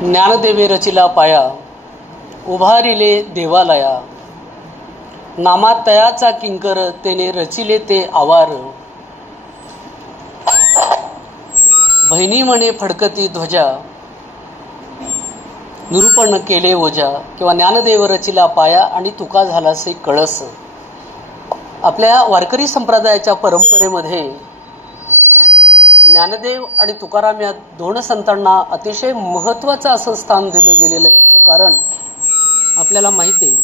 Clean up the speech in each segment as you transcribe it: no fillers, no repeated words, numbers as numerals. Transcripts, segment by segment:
ज्ञानदेवे रचिला पाया, उभारिले देवालया. नामातयाचा किंकर, तेने रचिले ते आवार. बहिणी म्हणे फडकती ध्वजा, निरूपण केले ओझा. किंवा ज्ञानदेव रचिला पाया आणि तुका झालासे कळस. आपल्या वारकरी संप्रदायाच्या परंपरेमध्ये ज्ञानदेव आणि तुकाराम या दोन संतांना अतिशय महत्त्वाचं असं स्थान दिलं गेलेलं. याचं कारण आपल्याला माहिती आहे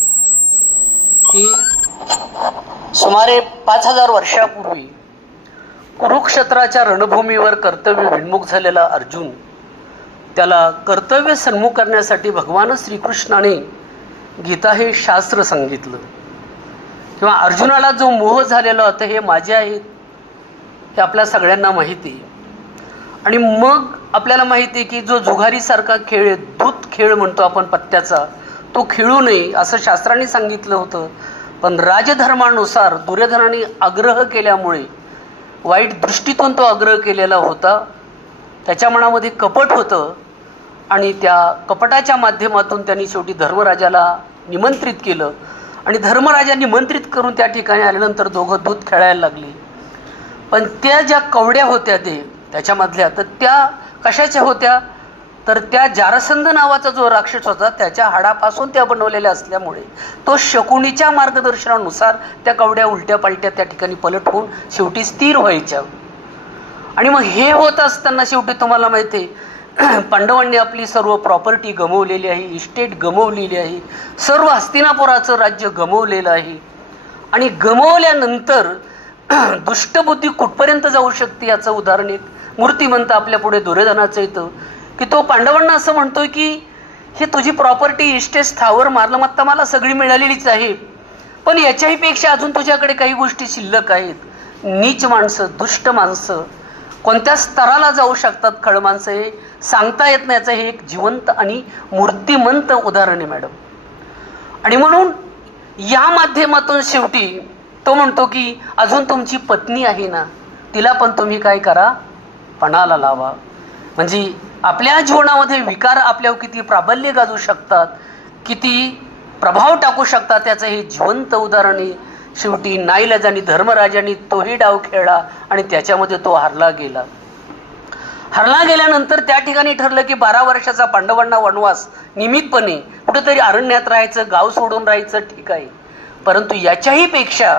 की सुमारे 5000 वर्षापूर्वी कुरुक्षेत्राच्या रणभूमीवर कर्तव्य विन्मुख झालेला अर्जुन, त्याला कर्तव्य सन्मुख करण्यासाठी भगवान श्रीकृष्णाने गीता हे शास्त्र सांगितलं. किंवा अर्जुनाला जो मोह झालेला होता, हे माझे आहेत, हे आपल्या सगळ्यांना माहिती आहे. आणि मग आपल्याला माहिती आहे की जो जुगारीसारखा खेळ आहे, दूत खेळ म्हणतो आपण पत्त्याचा, तो खेळू नये असं शास्त्राने सांगितलं होतं. पण राजधर्मानुसार दुर्योधनाने आग्रह केल्यामुळे, वाईट दृष्टीतून तो आग्रह केलेला होता, त्याच्या मनामध्ये कपट होतं आणि त्या कपटाच्या माध्यमातून त्यांनी शेवटी धर्मराजाला निमंत्रित केलं. आणि धर्मराजा निमंत्रित करून त्या ठिकाणी आल्यानंतर दोघं दूत खेळायला लागली. पण त्या ज्या कवड्या होत्या त्याच्यामधल्या, तर त्या कशाच्या होत्या, तर त्या जारसंध नावाचा जो राक्षस होता त्याच्या हाडापासून त्या बनवलेल्या असल्यामुळे तो शकुनीच्या मार्गदर्शनानुसार त्या कवड्या उलट्या पालट्या त्या ठिकाणी पलट होऊन शेवटी स्थिर व्हायच्या. आणि मग हे होत असताना शेवटी तुम्हाला माहिती आहे, पांडवांनी आपली सर्व प्रॉपर्टी गमवलेली आहे, इस्टेट गमवलेली आहे, सर्व हस्तिनापुराचं राज्य गमवलेलं आहे. आणि गमवल्यानंतर दुष्टबुद्धी कुठपर्यंत जाऊ शकते याचं उदाहरण एक मूर्तिमंत आपल्या पुढे दुर्योधनाचं येतं. की तो पांडवांना असं म्हणतोय की हे तुझी प्रॉपर्टी इस्टेट स्थावर मालमत्ता मला सगळी मिळालेलीच आहे, पण याच्याही पेक्षा अजून तुझ्याकडे काही गोष्टी शिल्लक आहेत. नीच माणसं, दुष्ट माणसं कोणत्या स्तराला जाऊ शकतात, खळ माणसं, हे सांगता येत नाही. याचं हे एक जिवंत आणि मूर्तिमंत उदाहरण आहे मॅडम. आणि म्हणून या माध्यमातून शेवटी तो म्हणतो की अजून तुमची पत्नी आहे ना, तिला पण तुम्ही काय करा, पणाला लावा. म्हणजे आपल्या जीवनामध्ये विकार आपल्यावर किती प्राबल्य गाजू शकतात, किती प्रभाव टाकू शकतात, त्याचं हे जिवंत उदाहरण आहे. शेवटी नाईलाजाने धर्मराजाने तोही डाव खेळला आणि त्याच्यामध्ये तो हरला गेला. हरला गेल्यानंतर त्या ठिकाणी ठरलं की 12 वर्षाचा पांडवांना वनवास निमित्तपणे कुठेतरी अरण्यात राहायचं, गाव सोडून राहायचं, ठीक आहे. परंतु याच्याही पेक्षा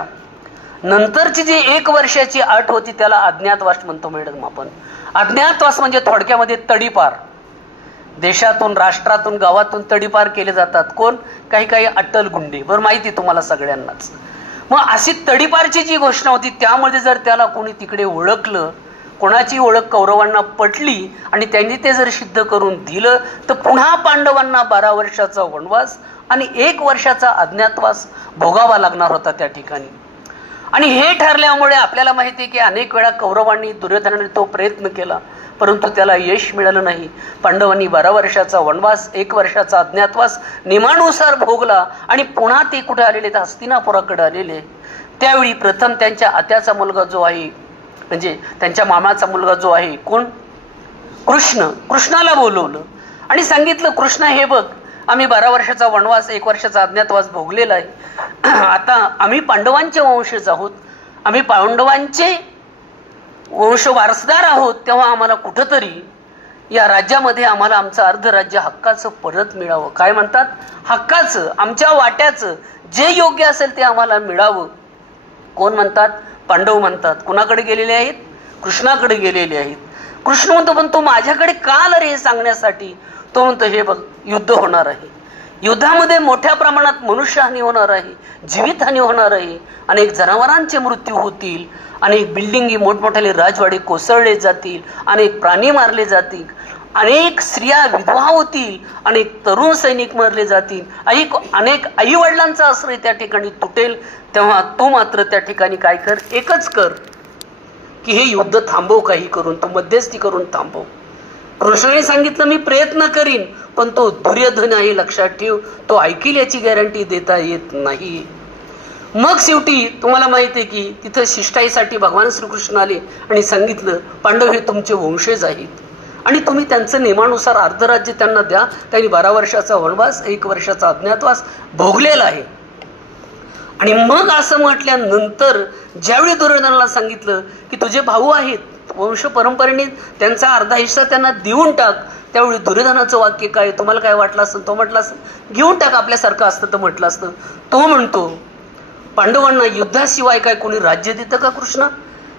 नंतरची जी 1 वर्षाची अट होती त्याला अज्ञातवास म्हणतो मॅडम आपण. अज्ञातवास म्हणजे थोडक्यामध्ये तडीपार. देशातून, राष्ट्रातून, गावातून तडीपार केले जातात. कोण? काही अट्टल गुंडे. बरं माहिती तुम्हाला सगळ्यांनाच. मग अशी तडीपारची जी घोषणा होती, त्यामध्ये जर त्याला कोणी तिकडे ओळखलं, कोणाची ओळख कौरवांना पटली आणि त्यांनी ते जर सिद्ध करून दिलं, तर पुन्हा पांडवांना 12 वर्षाचा वनवास आणि 1 वर्षाचा अज्ञातवास भोगावा लागणार होता त्या ठिकाणी. आणि हे ठरल्यामुळे आपल्याला माहिती आहे की अनेक वेळा कौरवांनी, दुर्योधनाने तो प्रयत्न केला, परंतु त्याला यश मिळालं नाही. पांडवांनी 12 वर्षाचा वनवास, 1 वर्षाचा अज्ञातवास नियमानुसार भोगला आणि पुन्हा ते कुठे आलेले, तर हस्तिनापुराकडे आलेले. त्यावेळी प्रथम त्यांच्या आत्याचा मुलगा जो आहे, म्हणजे त्यांच्या मामाचा मुलगा जो आहे, कोण? कृष्ण. कृष्णाला बोलवलं आणि सांगितलं, कृष्ण हे बघ, आम्ही 12 वर्षाचा वनवास, 1 वर्षाचा अज्ञातवास भोगलेला आहे. आता आम्ही पांडवांचे वंशज आहोत, आम्ही पांडवांचे वंश वारसदार आहोत, तेव्हा आम्हाला कुठंतरी या राज्यामध्ये आम्हाला आमचं अर्धराज्य हक्काचं परत मिळावं. काय म्हणतात? हक्काचं, आमच्या वाट्याचं जे योग्य असेल ते आम्हाला मिळावं. कोण म्हणतात? पांडव म्हणतात. कुणाकडे गेलेले आहेत? कृष्णाकडे गेलेले आहेत. कृष्ण म्हणतो, पण तू माझ्याकडे का आला रे हे सांगण्यासाठी? तो म्हणतो, हे बघ, युद्ध होणार आहे, युद्धामध्ये मोठ्या प्रमाणात मनुष्यहानी होणार आहे, जीवितहानी होणार आहे, अनेक जनावरांचे मृत्यू होतील, अनेक बिल्डिंगी, मोठमोठ्याले राजवाडे कोसळले जातील, अनेक प्राणी मारले जातील, अनेक स्त्रिया विधवा होतील, अनेक तरुण सैनिक मारले जातील, अनेक आई वडिलांचा आश्रय त्या ठिकाणी तुटेल. तेव्हा तू मात्र त्या ठिकाणी काय कर? एकच कर की हे युद्ध थांबव, काही करून तू मध्यस्थी करून थांबव. कृष्णाने सांगितलं, मी प्रयत्न करीन, पण तो दुर्योधन आहे, लक्षात ठेव, तो ऐकील याची गॅरंटी देता येत नाही. मग शेवटी तुम्हाला माहिती आहे की तिथं शिष्टाईसाठी भगवान श्रीकृष्ण आले आणि सांगितलं, पांडव हे तुमचे वंशज आहेत आणि तुम्ही त्यांचं नियमानुसार अर्धराज्य त्यांना द्या. त्यांनी 12 वर्षाचा वनवास, 1 वर्षाचा अज्ञातवास भोगलेला आहे. आणि मग असं म्हटल्यानंतर ज्यावेळी दुर्योधनाला सांगितलं की तुझे भाऊ आहेत वंश परंपरेने, त्यांचा अर्धा हिस्सा त्यांना देऊन टाक, त्यावेळी दुर्योधनाचं वाक्य काय, तुम्हाला काय वाटलं असेल? तो म्हटलं असेल घेऊन टाक, आपल्यासारखं असतं तर म्हटलं असतं. तो म्हणतो पांडवांना युद्धाशिवाय काय कोणी राज्य देतं का कृष्णा?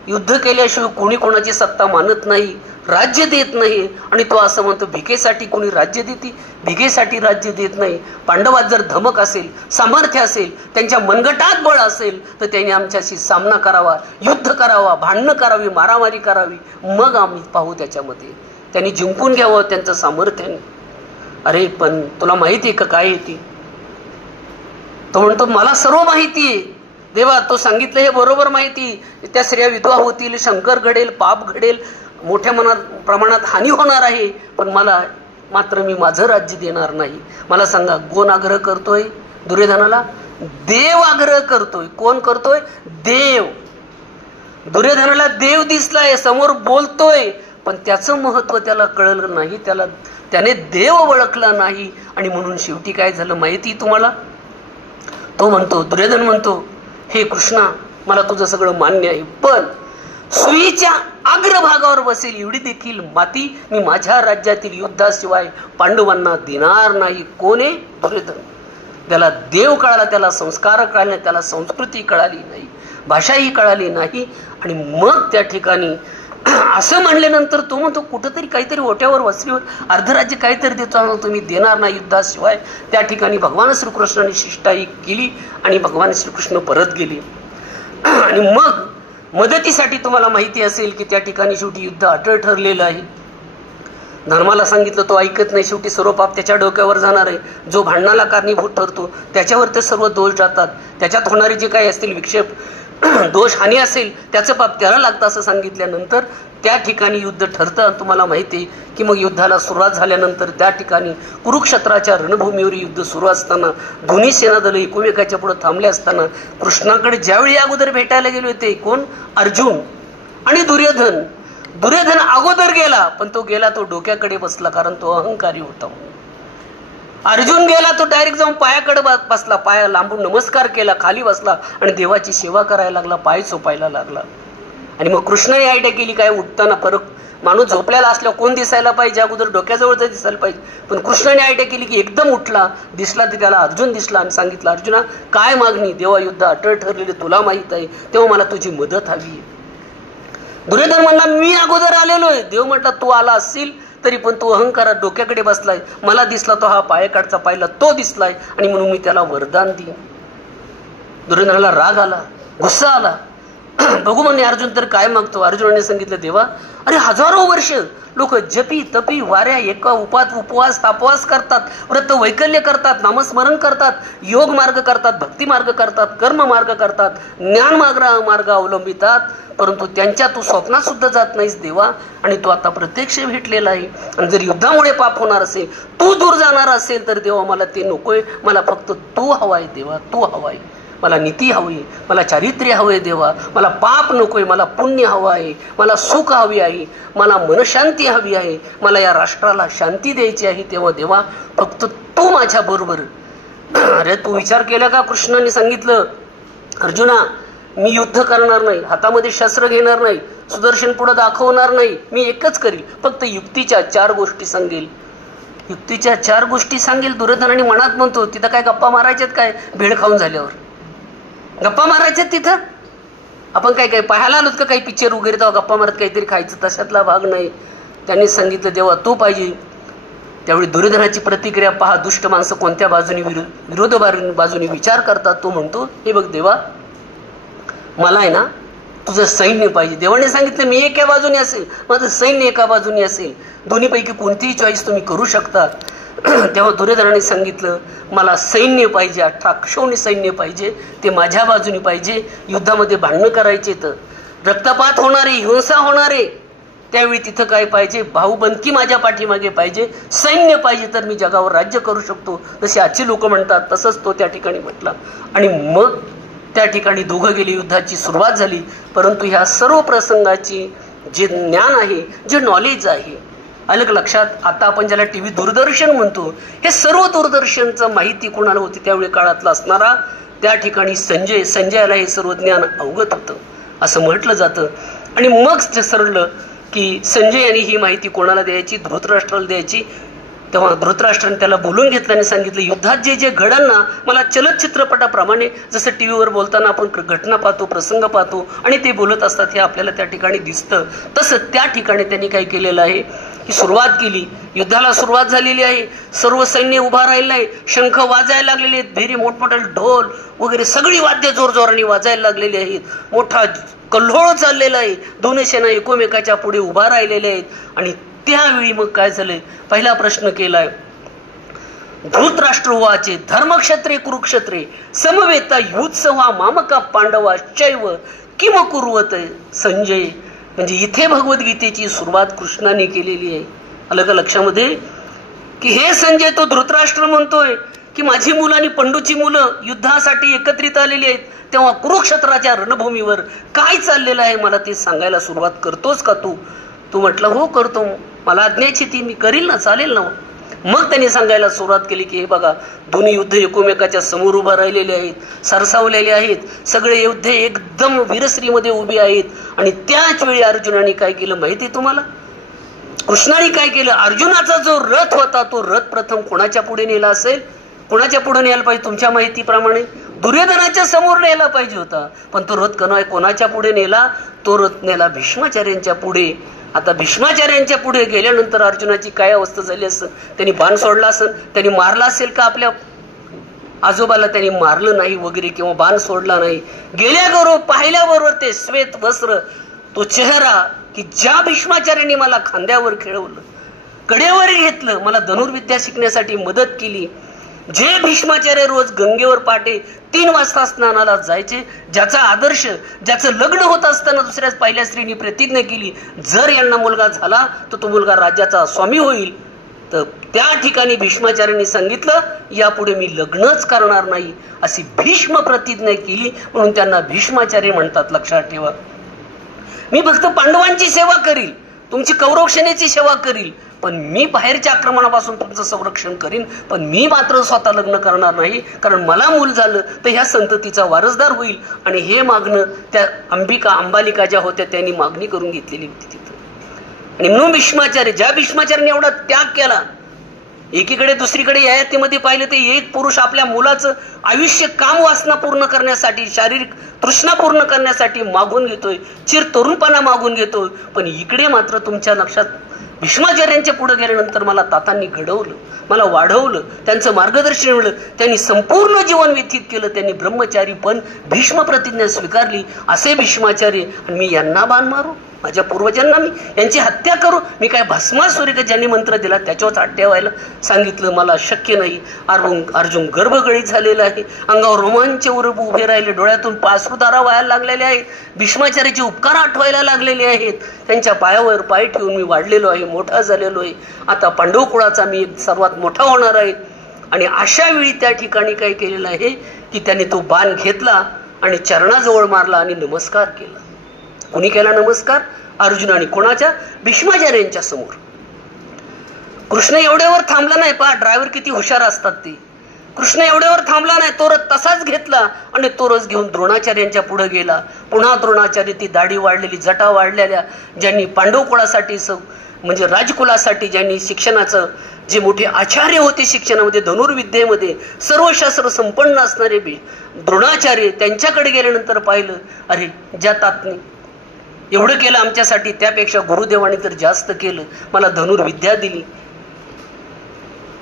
युद्ध केल्याशिवाय कोणी कोणाची सत्ता मानत नाही, राज्य देत नाही. आणि तो असं म्हणतो भिकेसाठी कोणी राज्य देते? भिकेसाठी राज्य देत नाही. पांडवात जर धमक असेल, सामर्थ्य असेल, त्यांच्या मनगटात बळ असेल तर त्यांनी आमच्याशी सामना करावा, युद्ध करावा, भांडणं करावी, मारामारी करावी, मग आम्ही पाहू त्याच्यामध्ये. त्यांनी जिंकून घ्यावं त्यांचं सामर्थ्याने. अरे पण तुला माहिती आहे का काय येते? तो म्हणतो मला सर्व माहिती आहे देवा. तो सांगितलं हे बरोबर माहिती. त्या स्त्रिया विधवा होतील, शंकर घडेल, पाप घडेल, मोठ्या प्रमाणात हानी होणार आहे, पण मला मात्र मी माझं राज्य देणार नाही. मला सांगा कोण आग्रह करतोय दुर्योधनाला? देव आग्रह करतोय. कोण करतोय? देव. दुर्योधनाला देव दिसलाय, समोर बोलतोय, पण त्याचं महत्व त्याला कळलं नाही, त्याने देव ओळखला नाही. आणि म्हणून शेवटी काय झालं माहिती तुम्हाला? तो म्हणतो, दुर्योधन म्हणतो, हे कृष्णा मला तुझं सगळं मान्य आहे, पण सुईच्या अग्रभागावर बसेल एवढी देखील माती मी माझ्या राज्यातील युद्धाशिवाय पांडवांना देणार नाही. कोण आहे? दुर्योधन. त्याला देव कळाला, त्याला संस्कार कळाले, त्याला संस्कृती कळाली नाही, भाषाही कळाली नाही. आणि मग त्या ठिकाणी असं म्हणल्यानंतर तो म्हणतो कुठंतरी काहीतरी ओट्यावर वसरीवर अर्धराज्य काहीतरी देतो, तुम्ही देणार नाही युद्धाशिवाय. त्या ठिकाणी भगवान श्रीकृष्णाने शिष्टाई केली आणि भगवान श्रीकृष्ण परत गेले. आणि मग मदतीसाठी तुम्हाला माहिती असेल की त्या ठिकाणी शेवटी युद्ध अटळ ठरलेलं आहे. धर्माला सांगितलं तो ऐकत नाही, शेवटी सर्व पाप त्याच्या डोक्यावर जाणार आहे. जो भांडणाला कारणीभूत ठरतो त्याच्यावर ते सर्व दोष जातात. त्याच्यात होणारे जे काही असतील विक्षेप, दोष, हानी असेल त्याचं पाप त्याला लागतं असं सांगितल्यानंतर त्या ठिकाणी युद्ध ठरतं. तुम्हाला माहिती आहे की मग युद्धाला सुरुवात झाल्यानंतर त्या ठिकाणी कुरुक्षेत्राच्या रणभूमीवर युद्ध सुरू असताना दोन्ही सेनादल एकमेकाच्या पुढे थांबले असताना कृष्णाकडे ज्यावेळी अगोदर भेटायला गेले होते कोण? अर्जुन आणि दुर्योधन. दुर्योधन अगोदर गेला, पण तो गेला तो डोक्याकडे बसला, कारण तो अहंकारी होता. अर्जुन गेला तो डायरेक्ट जाऊन पायाकडे बसला, पाया लांबून नमस्कार केला, खाली बसला आणि देवाची सेवा करायला लागला, पाय चोपायला लागला. आणि मग कृष्णाने आयडिया केली काय, उठताना फरक, माणूस झोपलेला असल्यावर कोण दिसायला पाहिजे? अगोदर डोक्याजवळच दिसायला पाहिजे. पण कृष्णाने आयडिया केली की एकदम उठला, दिसला तर त्याला अर्जुन दिसला आणि सांगितलं, अर्जुना काय मागणी? देवा युद्ध अटळ ठरलेले तुला माहित आहे, तेव्हा मला तुझी मदत हवी आहे. दुर्योधन म्हणला मी अगोदर आलेलो आहे. देव म्हटला तू आला असशील तरी पण तो अहंकारात डोक्याकडे बसलाय, मला दिसला तो हा पायाकडचा पाहिला तो दिसलाय आणि म्हणून मी त्याला वरदान देईन. दुर्योधनाला राग आला, गुस्सा आला. बघू म्हणे अर्जुन तर काय मागतो. अर्जुनाने सांगितलं देवा अरे हजारो वर्ष लोक जपी तपी वाऱ्या एका उपवास तापवास करतात, व्रत वैकल्य करतात, नामस्मरण करतात, योग मार्ग करतात, भक्ती मार्ग करतात, कर्म मार्ग करतात, ज्ञान मार्ग अवलंबितात, परंतु त्यांच्या तू स्वप्नात सुद्धा जात नाहीस देवा. आणि तू आता प्रत्यक्ष भेटलेला आहे. आणि जर युद्धामुळे पाप होणार असेल, तू दूर जाणार असेल तर देवा मला ते नकोय, मला फक्त तू हवाय देवा, तू हवाय. मला नीती हवी, मला चारित्र्य हवंय देवा, मला पाप नकोय, मला पुण्य हवं आहे, मला सुख हवी आहे, मला मनशांती हवी आहे, मला या राष्ट्राला शांती द्यायची आहे. तेव्हा देवा फक्त तू माझ्या बरोबर. अरे तू विचार केला का? कृष्णाने सांगितलं अर्जुना मी युद्ध करणार नाही, हातामध्ये शस्त्र घेणार नाही, सुदर्शन पुढे दाखवणार नाही, मी एकच करील, फक्त युक्तीच्या 4 गोष्टी सांगेल. युक्तीच्या 4 गोष्टी सांगेल. दुर्योधनाने मनात म्हणतो तिथं काय गप्पा मारायच्यात काय? भेड खाऊन झाल्यावर गप्पा मारायच्यात तिथं? आपण काय काय पाहायला आलोत का काही पिक्चर वगैरे तेव्हा गप्पा मारत काहीतरी खायचं? तशातला भाग नाही. त्यांनी सांगितलं देवा तू पाहिजे. त्यावेळी दुर्योधनाची प्रतिक्रिया पहा, दुष्ट माणसं कोणत्या बाजूने विरोध बाजूने विचार करतात. तो म्हणतो हे बघ देवा मला आहे ना तुझं सैन्य पाहिजे. देवाने सांगितलं मी एका बाजूने असेल, माझं सैन्य एका बाजूने असेल, दोन्हीपैकी कोणतीही चॉईस तुम्ही करू शकता. तेव्हा दुर्योधनाने सांगितलं मला सैन्य पाहिजे, 18 अक्षौणी सैन्य पाहिजे, ते माझ्या बाजूने पाहिजे. युद्धामध्ये भांडणं करायचे तर रक्तपात होणारे, हिंसा होणारे, त्यावेळी तिथं काय पाहिजे? भाऊबंदकी माझ्या पाठीमागे पाहिजे, सैन्य पाहिजे, तर मी जगावर राज्य करू शकतो. जसे आजची लोक म्हणतात तसंच तो त्या ठिकाणी म्हटला. आणि मग त्या ठिकाणी दोघं गेले, युद्धाची सुरुवात झाली. परंतु ह्या सर्व प्रसंगाची जे ज्ञान आहे, जे नॉलेज आहे, अलग लक्षात. आता आपण ज्याला टीव्ही दूरदर्शन म्हणतो, हे सर्व दूरदर्शनचं माहिती कोणाला होती त्यावेळी काळातला असणारा त्या ठिकाणी संजयाला हे सर्व ज्ञान अवगत होतं असं म्हटलं जातं. आणि मग ठरलं की संजयाने ही माहिती कोणाला द्यायची, धृतराष्ट्राला द्यायची. तेव्हा धृतराष्ट्राने त्याला बोलून घेतलं आणि सांगितलं, युद्धात जे जे घडल ना, मला चलचित्रपटाप्रमाणे जसं टी व्हीवर बोलताना आपण घटना पाहतो, प्रसंग पाहतो आणि ते बोलत असतात, हे आपल्याला त्या ठिकाणी दिसतं. तसं त्या ठिकाणी त्यांनी काय केलेलं आहे की सुरुवात केली. युद्धाला सुरुवात झालेली आहे. सर्व सैन्य उभा राहिलं आहे. शंख वाजायला लागलेले आहेत. भेरी मोठमोठे ढोल वगैरे सगळी वाद्य जोरजोराने वाजायला लागलेली आहेत. मोठा कल्होळ चाललेला आहे. दोन्ही सेना एकोमेकाच्या पुढे उभा राहिलेल्या आहेत. आणि त्यावेळी मग काय झालंय, पहिला प्रश्न केलाय, धृतराष्ट्र वाचे धर्मक्षत्रे कुरुक्षत्रे समवेता युत्सवा मामका पांडवाश्चैव किम कुर्वत संजय. म्हणजे इथे भगवद्गीतेची सुरुवात कृष्णाने केलेली आहे. अलग लक्षामध्ये की हे संजय, तो धृतराष्ट्र म्हणतोय की माझी मुलं आणि पंडूची मुलं युद्धासाठी एकत्रित आलेली आहेत. तेव्हा कुरुक्षेत्राच्या रणभूमीवर काय चाललेलं आहे मला ते सांगायला सुरुवात करतोस का तू? तू म्हटलं हो करतो, मला आज्ञाची ती मी करील ना, चालेल ना. मग त्यांनी सांगायला सुरुवात केली की हे बघा, दोन्ही युद्ध एकोमेकाच्या समोर उभा राहिलेले आहेत, सरसावलेले आहेत. सगळे योद्धे एकदम वीरश्रीमध्ये उभे आहेत. आणि त्याच वेळी अर्जुनाने काय केलं माहिती तुम्हाला? कृष्णाने काय केलं? अर्जुनाचा जो रथ होता तो रथ प्रथम कोणाच्या पुढे नेला असेल? कोणाच्या पुढे न्यायला पाहिजे? तुमच्या माहितीप्रमाणे दुर्योधनाच्या समोर न्यायला पाहिजे होता. पण तो रथ कोणाच्या पुढे नेला? तो रथ नेला भीष्माचार्यांच्या पुढे. आता भीष्माचार्यांच्या पुढे गेल्यानंतर अर्जुनाची काय अवस्था झाली असेल? त्यांनी बाण सोडला असेल, त्यांनी मारला असेल का आपल्या आजोबाला? त्यांनी मारलं नाही वगैरे किंवा बाण सोडला नाही. गेल्याबरोबर पाहिल्याबरोबर ते श्वेत वस्त्र, तो चेहरा की ज्या भीष्माचार्यांनी मला खांद्यावर खेळवलं, कडेवर घेतलं, मला धनुर्विद्या शिकण्यासाठी मदत केली, जे भीष्माचार्य रोज गंगेवर पहाटे 3 वाजता स्नानाला जायचे, ज्याचा आदर्श, ज्याचं लग्न होत असताना दुसऱ्या पहिल्या स्त्रीने प्रतिज्ञा केली, जर यांना मुलगा झाला तर तो मुलगा राज्याचा स्वामी होईल, तर त्या ठिकाणी भीष्माचार्यांनी सांगितलं यापुढे मी लग्नच करणार नाही अशी भीष्म प्रतिज्ञा केली. म्हणून त्यांना भीष्माचार्य म्हणतात. लक्षात ठेवा, मी फक्त पांडवांची सेवा करील, तुमची कौरवसेनेची सेवा करील, पण मी बाहेरच्या आक्रमणापासून तुमचं संरक्षण करीन, पण मी मात्र स्वतः लग्न करणार नाही. कारण मला मूल झालं तर ह्या संततीचा वारसदार होईल. आणि हे मागणं त्या अंबालिका ज्या होत्या त्यांनी मागणी करून घेतलेली होती तिथं. आणि म्हणून भीष्माचार्य, ज्या भीष्माचार्याने एवढा त्याग केला, एकीकडे दुसरीकडे यातीमध्ये पाहिलं ते एक पुरुष आपल्या मुलाचं आयुष्य काम वासना पूर्ण करण्यासाठी, शारीरिक तृष्णा पूर्ण करण्यासाठी मागून घेतोय, चिर तरुणपणा मागून घेतोय. पण इकडे मात्र तुमच्या लक्षात भीष्माचार्यांच्या पुढे गेल्यानंतर मला तातांनी घडवलं, मला वाढवलं, त्यांचं मार्गदर्शन मिळलं, त्यांनी संपूर्ण जीवन व्यतीत केलं, त्यांनी ब्रह्मचारी पण भीष्म प्रतिज्ञा स्वीकारली. असे भीष्माचार्य, आणि मी यांना बाण मारू, माझ्या पूर्वजांना मी यांची हत्या करू? मी काय भस्मासुरी का ज्यांनी मंत्र दिला त्याच्यावर हात ठेवायला सांगितलं? मला शक्य नाही. अर्जुन गर्भगळीत झालेला आहे, अंगावर रोमांच उभे राहिले, डोळ्यातून पाश्रुधारा व्हायला लागलेल्या आहेत, भीष्माचार्याचे उपकार आठवायला लागलेले आहेत. त्यांच्या पायावर पाय ठेवून मी वाढलेलो आहे, मोठा झालेलो आहे. आता पांडव कुळाचा मी सर्वात मोठा होणार आहे. आणि अशा वेळी त्या ठिकाणी काय केलेलं आहे की त्याने तो बाण घेतला आणि चरणाजवळ मारला आणि नमस्कार केला. कोणी केला नमस्कार? अर्जुनाने. कोणाच्या? भीष्माचार्यांच्या समोर. कृष्ण एवढ्यावर थांबला नाही. पहा ड्रायव्हर किती हुशार असतात ते. कृष्ण एवढ्यावर थांबला नाही, तो रथ तसाच घेतला आणि तो रथ घेऊन द्रोणाचार्यांच्या पुढे गेला. पुन्हा द्रोणाचार्य, ती दाढी वाढलेली, जटा वाढलेल्या, ज्यांनी पांडव कुळासाठी म्हणजे राजकुलासाठी ज्यांनी शिक्षणाचं, जे मोठे आचार्य होते शिक्षणामध्ये, धनुर्विद्येमध्ये सर्व शास्त्र संपन्न असणारे द्रोणाचार्य, त्यांच्याकडे गेल्यानंतर पाहिलं, अरे ज्या तात्नी एवढं केलं आमच्यासाठी, त्यापेक्षा गुरुदेवाने तर जास्त केलं. मला धनुर्विद्या दिली,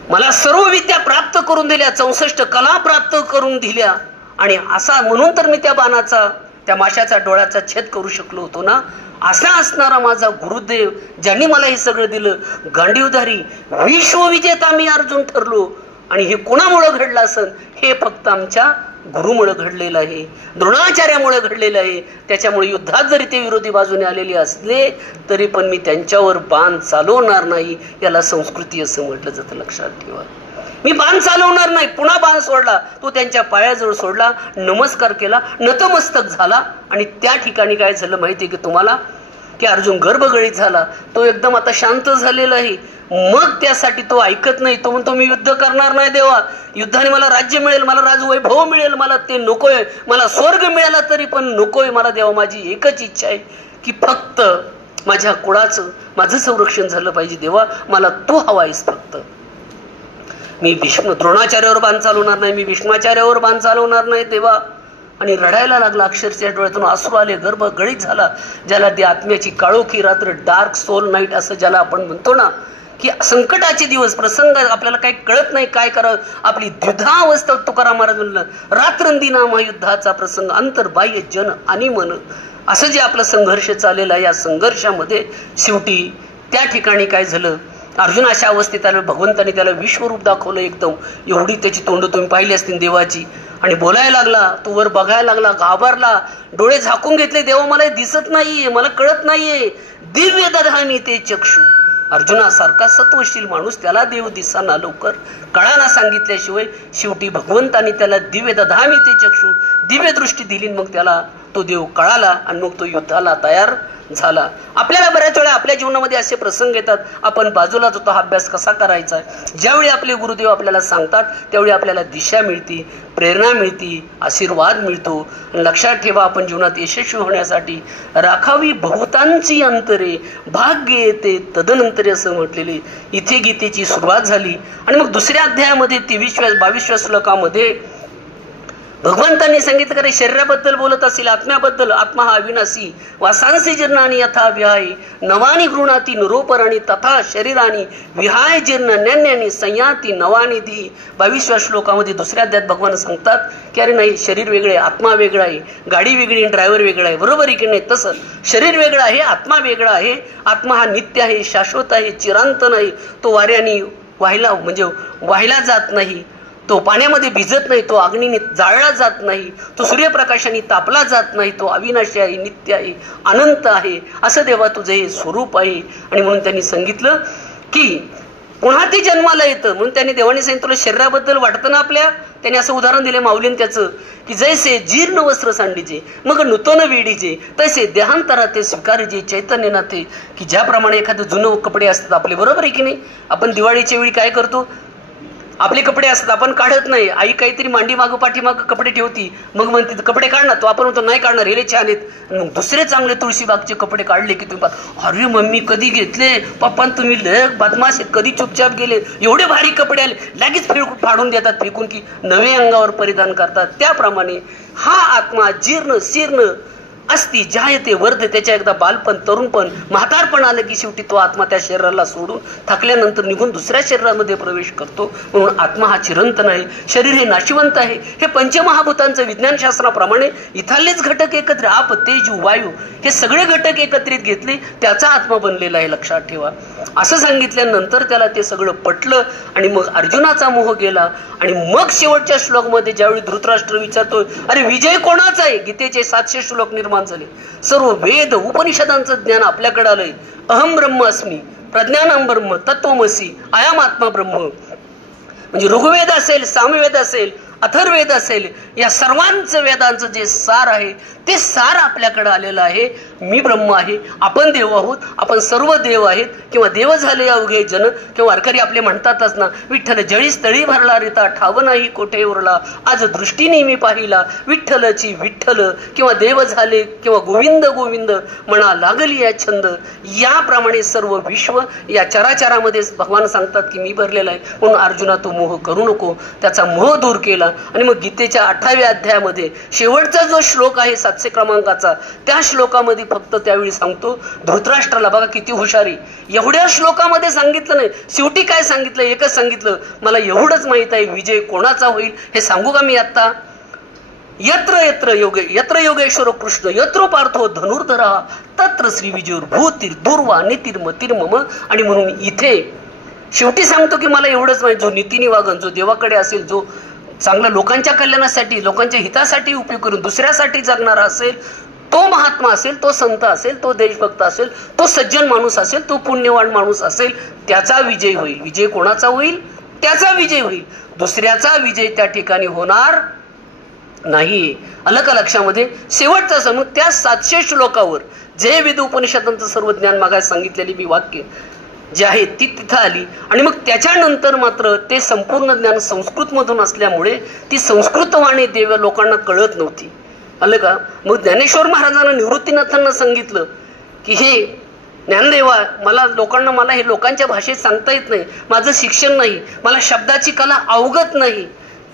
मला सर्व विद्या प्राप्त करून दिल्या, 64 कला प्राप्त करून दिल्या. आणि असा म्हणून तर मी त्या बाणाचा, त्या माशाचा डोळ्याचा छेद करू शकलो होतो ना. असा असणारा माझा गुरुदेव, ज्यांनी मला हे सगळं दिलं, गांडीवधारी विश्वविजेता मी अर्जुन ठरलो. आणि हे कोणामुळे घडलं असेल? हे फक्त आमच्या गुरुमुळे घडलेलं आहे, द्रोणाचार्यामुळे घडलेलं आहे. त्याच्यामुळे युद्धात जरी ते विरोधी बाजूने आलेले असले तरी पण मी त्यांच्यावर बाण चालवणार नाही. याला संस्कृती असं म्हटलं जातं. लक्षात ठेवा, मी बाण चालवणार नाही. पुन्हा बाण सोडला, तो त्यांच्या पायाजवळ सोडला, नमस्कार केला, नतमस्तक झाला. आणि त्या ठिकाणी काय झालं माहिती की तुम्हाला? की अर्जुन गर्भगळीत झाला. तो एकदम आता शांत झालेला आहे. मग त्यासाठी तो ऐकत नाही. तो म्हणतो मी युद्ध करणार नाही देवा, युद्धाने मला राज्य मिळेल, मला राजवैभव मिळेल, मला ते नकोय, मला स्वर्ग मिळाला तरी पण नकोय मला देवा. माझी एकच इच्छा आहे की फक्त माझ्या कुळाचं माझं संरक्षण झालं पाहिजे देवा, मला तू हवा आहेस फक्त. मी द्रोणाचार्यावर बाण चालवणार नाही, मी भीष्माचार्यावर बाण चालवणार नाही देवा. आणि रडायला लागला, अक्षरशः डोळ्यातून अश्रू आले, गर्भ गळीत झाला. ज्याला ती आत्म्याची काळोखी रात्र, डार्क सोल नाईट असं ज्याला आपण म्हणतो ना, की संकटाचे दिवस, प्रसंग आपल्याला काही कळत नाही काय करावं, आपली द्विधा अवस्था. तुकाराम महाराज म्हणलं, रात्रंदिना महायुद्धाचा प्रसंग, अंतर्बाह्य जन आणि मन, असं जे आपलं संघर्ष चाललेला आहे, या संघर्षामध्ये शेवटी त्या ठिकाणी काय झालं, अर्जुन अशा अवस्थेत आलं, भगवंताने त्याला विश्वरूप दाखवलं एकदम. एवढी त्याची तोंड तुम्ही पाहिली असतील देवाची. आणि बोलायला लागला, तो वर बघायला लागला, घाबरला, डोळे झाकून घेतले, देवा मला दिसत नाहीये, मला कळत नाहीये. दिव्य दधामी ते चक्षु. अर्जुनासारखा सत्वशील माणूस, त्याला देव दिसाना लवकर, कळाना सांगितल्याशिवाय शेवटी भगवंताने त्याला दिव्य दधामी ते चक्षु, दिव्य दृष्टी दिली. मग त्याला तो देव कळाला आणि मग तो युद्धाला तयार झाला. आपल्याला बऱ्याच वेळा आपल्या जीवनामध्ये असे प्रसंग येतात, आपण बाजूला जातो, हा अभ्यास कसा करायचा. ज्यावेळी आपले गुरुदेव आपल्याला सांगतात त्यावेळी आपल्याला दिशा मिळते, प्रेरणा मिळते, आशीर्वाद मिळतो. लक्षात ठेवा, आपण जीवनात यशस्वी होण्यासाठी राखावी बहुतांची अंतरे, भाग्य येते तदनंतरे असं म्हटलेले. इथे गीतेची सुरुवात झाली. आणि मग दुसऱ्या अध्यायामध्ये 23-22 श्लोकामध्ये भगवंतांनी सांगितलं, करे शरीराबद्दल बोलत असेल, आत्म्याबद्दल, आत्मा हा अविनाशी, वासांसी जीर्णानी यथा विहाय, नवानी गृणाती निरोपराणी, तथा शरीरानी विहाय जीर्ण न्यान्यानी संयाती नवानी धी. 22व्या श्लोकामध्ये दुसऱ्या अध्यायात भगवान सांगतात की अरे नाही, शरीर वेगळे, आत्मा वेगळा आहे, गाडी वेगळी, ड्रायव्हर वेगळा आहे. बरोबर आहे की नाही? तसं शरीर वेगळं आहे, आत्मा वेगळा आहे. आत्मा हा नित्य आहे, शाश्वत आहे, चिरांत नाही. तो वाऱ्याने वाहिला जात नाही, तो पाण्यामध्ये भिजत नाही, तो अग्नीने जाळला जात नाही, तो सूर्यप्रकाशाने तापला जात नाही, तो अविनाशी आहे, नित्य आहे, अनंत आहे. असं देवा तुझं हे स्वरूप आहे. आणि म्हणून त्यांनी सांगितलं की पुन्हा ते जन्माला येतं. म्हणून त्यांनी देवाने सांगितलं, तुला शरीराबद्दल वाटतं ना आपल्या, त्याने असं उदाहरण दिले माऊलीन त्याचं, की जैसे जीर्ण वस्त्र सांडीचे मग नूतन वेडीचे, तैसे देहांतरा ते स्वीकारायचे चैतन्य नाते. की ज्याप्रमाणे एखादं जुनं कपडे असतात आपले, बरोबर आहे की नाही? आपण दिवाळीच्या वेळी काय करतो, आपले कपडे असतात, आपण काढत नाही. आई काहीतरी मांडी मागं पाठीमागं कपडे ठेवती, मग म्हणते कपडे काढणार, तो आपण म्हणतो नाही काढणार, हे छान आहेत. मग दुसरे चांगले तुळशीबागचे कपडे काढले की तुम्ही, अरे मम्मी कधी घेतले, पप्पा तुम्ही लय बदमाश आहेत, कधी चुपचाप गेले, एवढे भारी कपडे आले, लगेच फाडून देतात फेकून, की नवे अंगावर परिधान करतात. त्याप्रमाणे हा आत्मा जीर्ण शीर्ण असती, जायते वर्धते. त्याच्या एकदा बालपण, तरुणपण, म्हातारपण आलं की शेवटी तो आत्मा त्या शरीराला सोडून थकल्यानंतर निघून दुसऱ्या शरीरामध्ये प्रवेश करतो. म्हणून आत्मा हा चिरंतन आहे, शरीर हे नाशिवंत आहे. हे पंचमहाभूतांचं विज्ञानशास्त्राप्रमाणे इथालेच घटक एकत्र, आप तेज वायू हे सगळे घटक एकत्रित घेतले, त्याचा आत्मा बनलेला आहे. लक्षात ठेवा. असं सांगितल्यानंतर त्याला ते सगळं पटलं आणि मग अर्जुनाचा मोह गेला. आणि मग शेवटच्या श्लोकमध्ये ज्यावेळी धृतराष्ट्र विचारतोय, अरे विजय कोणाचा आहे, गीतेचे 700 श्लोक निर्माण झाले, सर्व वेद उपनिषदांचं ज्ञान आपल्याकडे आलंय. अहम ब्रह्म अस्मी, प्रज्ञानम ब्रह्म, तत्वमसी, अयम आत्मा ब्रह्म. म्हणजे ऋग्वेद असेल, सामवेद असेल, अथर्ववेद असेल, या सर्वांचं वेदांचं जे सार आहे ते सार आपल्याकडे आलेलं आहे. मी ब्रह्म आहे, आपण देव आहोत, आपण सर्व देव आहेत, किंवा देव झाले अवघे जन. किंवा वारकरी आपले म्हणतातच ना, विठ्ठल जळी स्थळी भरला रिता, ठाव नाही कोठे उरला, आज दृष्टीने मी पाहिला, विठ्ठलची विठ्ठल. किंवा देव झाले, किंवा गोविंद गोविंद म्हणा लागली या छंद. याप्रमाणे सर्व विश्व या चराचरामध्ये भगवान सांगतात की मी भरलेला आहे. म्हणून अर्जुना तू मोह करू नको. त्याचा मोह दूर केला. आणि मग गीतेच्या 8व्या अध्यायामध्ये शेवटचा जो श्लोक आहे 700 क्रमांकाचा, त्या श्लोकामध्ये फक्त त्यावेळी सांगतो धृतराष्ट्राला, बघा किती हुशारी, एवढ्या श्लोकामध्ये सांगितलं नाही, शेवटी काय सांगितलं, एकच सांगितलं, मला एवढंच माहित आहे विजय कोणाचा होईल. हे सांगू का मी आता? यत्र योगेश्वर कृष्ण यत्रो पार्थो धनुर्धरा तत्र श्री विजयोर भूतीर दुर्वा नितिर्मतिर्मम. आणि म्हणून इथे शेवटी सांगतो की मला एवढंच माहिती, जो नीतीने वागन, जो देवाकडे असेल, जो चांगल्या लोकांच्या कल्याणासाठी, लोकांच्या हितासाठी उपयोग करून दुसऱ्यासाठी जगणारा असेल, तो महात्मा असेल, तो संत असेल, तो देशभक्त असेल, तो सज्जन माणूस असेल, तो पुण्यवान माणूस असेल, त्याचा विजय होईल. विजय कोणाचा होईल? त्याचा विजय होईल. दुसऱ्याचा विजय त्या ठिकाणी होणार नाही. आलं का लक्षामध्ये? शेवटचा मग त्या 700 श्लोकावर जे वेद उपनिषदांचं सर्व ज्ञान मागास सांगितलेली मी वाक्य जे आहे ती तिथं आली. आणि मग त्याच्यानंतर मात्र ते संपूर्ण ज्ञान संस्कृतमधून असल्यामुळे ती संस्कृत वाणी देव लोकांना कळत नव्हती. आलं का? मग ज्ञानेश्वर महाराजांना निवृत्तीनाथांना सांगितलं की हे ज्ञानदेवा, मला हे लोकांच्या भाषेत सांगता येत नाही, माझं शिक्षण नाही, मला शब्दाची कला अवगत नाही.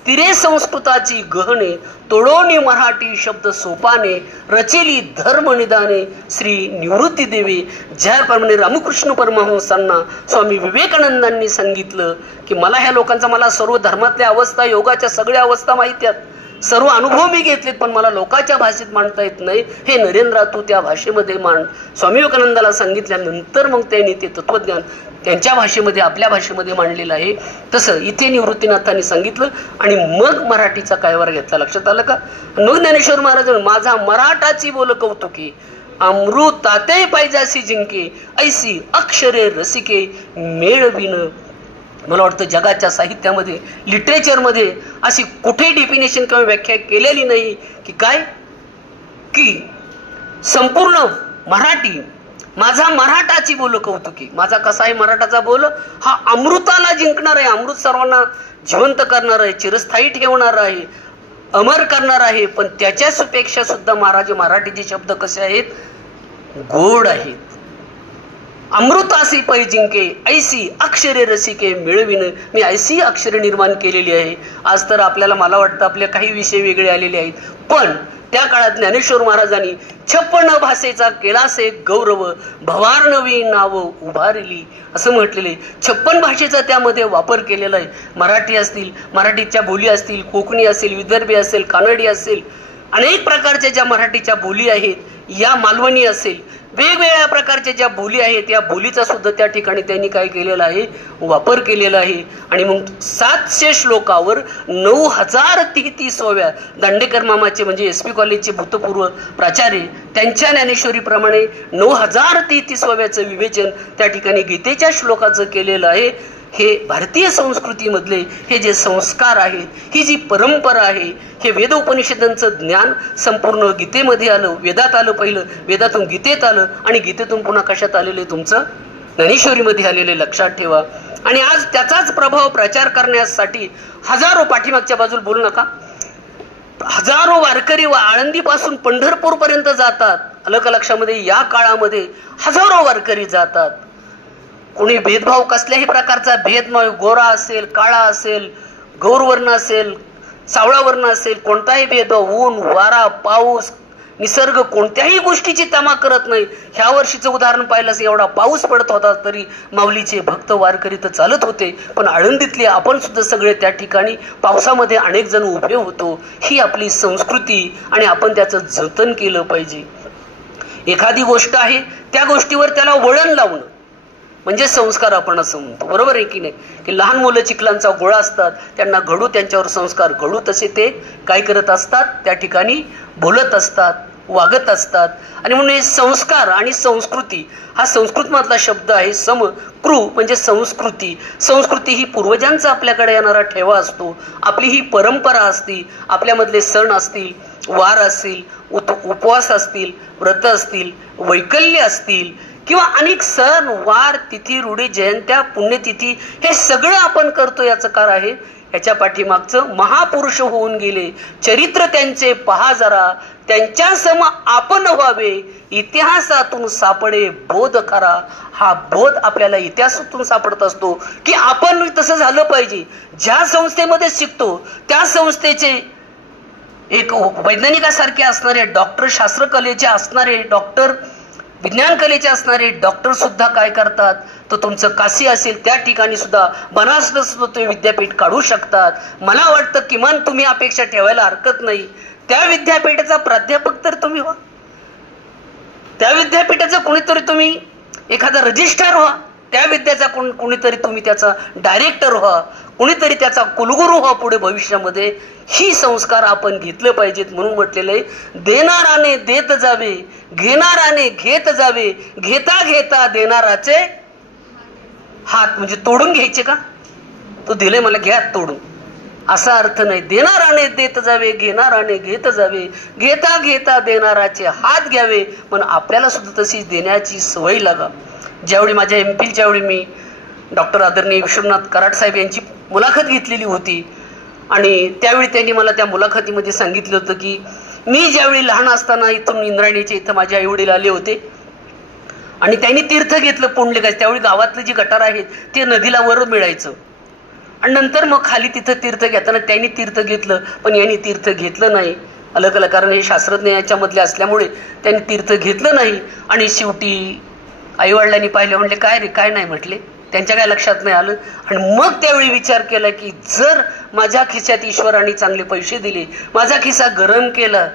तिरे संस्कृताची गहने तोडोनी मराठी शब्द सोपाने रचेली धर्म निदाने श्री निवृत्ती देवी. ज्याप्रमाणे रामकृष्ण परमहंसांना स्वामी विवेकानंदांनी सांगितलं की मला ह्या लोकांचा, मला सर्व धर्मातल्या अवस्था, योगाच्या सगळ्या अवस्था माहिती आहेत, सर्व अनुभव मी घेतलेत, पण मला लोकांच्या भाषेत मांडता येत नाही, हे नरेंद्रा तू त्या भाषेमध्ये मांड. स्वामी विवेकानंदाला सांगितल्यानंतर मग त्यांनी ते तत्वज्ञान त्यांच्या भाषेमध्ये, आपल्या भाषेमध्ये मांडलेलं आहे. तसं इथे निवृत्तीनाथांनी सांगितलं आणि मग मराठीचा कायवार घेतला. लक्षात आलं का? मग ज्ञानेश्वर महाराज माझा मराठाची बोल कौतुके अमृताते पाहिजासी जिंके ऐसी अक्षरे रसिके मेळविन. मला वाटतं जगाच्या साहित्यामध्ये, लिटरेचरमध्ये अशी कुठे डेफिनेशन किंवा व्याख्या केलेली नाही की काय की संपूर्ण मराठी माझा मराठाची बोल कौतुकी. माझा कसा आहे मराठाचा बोल? हा अमृताला जिंकणार आहे, अमृत सर्वांना जिवंत करणार आहे, चिरस्थायी ठेवणार आहे, अमर करणार आहे. पण त्याच्यापेक्षा सुद्धा महाराज मराठीचे शब्द कसे आहेत? गोड आहेत. अमृतासी पै जिंके ऐसी अक्षरे रसिके मिळविन. मी ऐसी अक्षरे निर्माण केलेली आहे. आज तर आपल्याला, मला वाटतं आपले काही विषय वेगळे आलेले आहेत, पण त्या काळात ज्ञानेश्वर महाराजांनी 56 भाषेचा केलासे गौरव भवार्णवी नाव उभारली असं म्हटलेले. 56 भाषेचा त्यामध्ये वापर केलेला आहे. मराठी असतील, मराठीच्या बोली असतील, कोकणी असेल, विदर्भी असेल, कानडी असेल, अनेक प्रकारच्या ज्या मराठीच्या बोली आहेत, या मालवणी असेल, वेगवेगळ्या प्रकारच्या ज्या बोली आहेत, या बोलीचा सुद्धा त्या ठिकाणी त्यांनी काय केलेला आहे? वापर केलेला आहे. आणि मग 700 श्लोकावर 9033व्या दांडेकर मामाचे म्हणजे SP कॉलेजचे भूतपूर्व प्राचार्य त्यांच्या ज्ञानेश्वरीप्रमाणे 9033व्याचं विवेचन त्या ठिकाणी गीतेच्या श्लोकाचं केलेलं आहे. हे भारतीय संस्कृतीमधले हे जे संस्कार आहेत, ही जी परंपरा आहे, हे वेद उपनिषदांचं ज्ञान संपूर्ण गीतेमध्ये आलं, वेदात आलं, पहिलं वेदातून गीतेत आलं आणि गीतेतून पुन्हा कशात आलेले? तुमचं ज्ञानेश्वरीमध्ये आलेले. लक्षात ठेवा. आणि आज त्याचाच प्रभाव प्रचार करण्यासाठी हजारो, पाठीमागच्या बाजूला बोलू नका, हजारो वारकरी आळंदीपासून पंढरपूर पर्यंत जातात. आलं का लक्षामध्ये? या काळामध्ये हजारो वारकरी जातात. कोणी भेदभाव, कसल्याही प्रकारचा भेदभाव, गोरा असेल, काळा असेल, गौरवर्ण असेल, सावळावर्ण असेल, कोणताही भेदभाव, ऊन वारा पाऊस निसर्ग कोणत्याही गोष्टीची तमा करत नाही. ह्या वर्षीचं उदाहरण पाहिलं, एवढा पाऊस पडत होता तरी माऊलीचे भक्त वारकरी तर चालत होते. पण आळंदीतले आपण सुद्धा सगळे त्या ठिकाणी पावसामध्ये अनेक जण उभे होतो. ही आपली संस्कृती आणि आपण त्याचं जतन केलं पाहिजे. एखादी गोष्ट आहे त्या गोष्टीवर त्याला वळण लावणं म्हणजे संस्कार आपण असं म्हणतो. बरोबर आहे की नाही? की लहान मुलं चिखलांचा गोळा असतात, त्यांना घडू, त्यांच्यावर संस्कार घडू, तसे ते काय करत असतात? त्या ठिकाणी बोलत असतात, वागत असतात. आणि म्हणून हे संस्कार आणि संस्कृती हा संस्कृतमधला शब्द आहे. समकृ म्हणजे संस्कृती. संस्कृती ही पूर्वजांचा आपल्याकडे येणारा ठेवा असतो. आपली ही परंपरा असती, आपल्यामधले सण असतील, वार असतील, उपवास असतील, व्रत असतील, वैकल्य असतील किंवा अनेक सण वार तिथी रूढी जयंत्या पुण्यतिथी हे सगळं आपण करतो. याचं कारण आहे याच्या पाठीमागचं महापुरुष होऊन गेले, चरित्र त्यांचे पहा जरा, त्यांच्या सम आपण व्हावे, इतिहासातून सापडे बोध करा. हा बोध आपल्याला इतिहासातून सापडत असतो की आपण तसं झालं पाहिजे. ज्या संस्थेमध्ये शिकतो त्या संस्थेचे एक वैज्ञानिकासारखे असणारे डॉक्टर, शास्त्रकलेचे असणारे डॉक्टर, विज्ञान कलेचे असणारे डॉक्टर सुद्धा काय करतात? तर तुमचं काशी असेल त्या ठिकाणी सुद्धा, बनारसला सुद्धा ते विद्यापीठ काढू शकतात. मला वाटतं किमान तुम्ही अपेक्षा ठेवायला हरकत नाही, त्या विद्यापीठाचा प्राध्यापक तर तुम्ही व्हा, त्या विद्यापीठाचा कोणीतरी तुम्ही एखादा रजिस्ट्रार व्हा, त्या विद्याचा कोणीतरी तुम्ही त्याचा डायरेक्टर व्हा, कोणीतरी त्याचा कुलगुरू व्हा पुढे भविष्यामध्ये. ही संस्कार आपण घेतले पाहिजेत. म्हणून म्हटलेलं आहे, देणाराने देत जावे, घेणाराने घेत जावे, घेता घेता देणाराचे हात. म्हणजे तोडून घ्यायचे का? तो दिले मला, घ्या तोडून. असा अर्थ नाही. देणाराने देत जावे, घेणाराने घेत जावे, घेता घेता देणाराचे हात घ्यावे. पण आपल्याला सुद्धा तशी देण्याची सवय लागा. ज्यावेळी माझ्या एमफिलच्या वेळी मी डॉक्टर आदरणीय विश्वनाथ कराड साहेब यांची मुलाखत घेतलेली होती आणि त्यावेळी त्यांनी मला त्या मुलाखतीमध्ये सांगितलं होतं की मी ज्यावेळी लहान असताना इथून इंद्रायणीच्या इथं माझे आई वडील आले होते आणि त्यांनी तीर्थ घेतलं पुंडलिकाचं. त्यावेळी गावातले जी गटार आहेत ते नदीला वर मिळायचं आणि नंतर मग खाली तिथं तीर्थ घेताना त्यांनी तीर्थ घेतलं पण यांनी तीर्थ घेतलं नाही. अलग अलग कारण हे शास्त्रज्ञ याच्यामधले असल्यामुळे त्यांनी तीर्थ घेतलं नाही आणि शेवटी आईवडिलांनी पाहिले, म्हणले काय रे काय नाही म्हटले, त्यांच्या काय लक्षात नाही आलं. आणि मग त्यावेळी विचार केला की जर माझ्या खिशात ईश्वराने चांगले पैसे दिले, माझा खिसा गरम केला,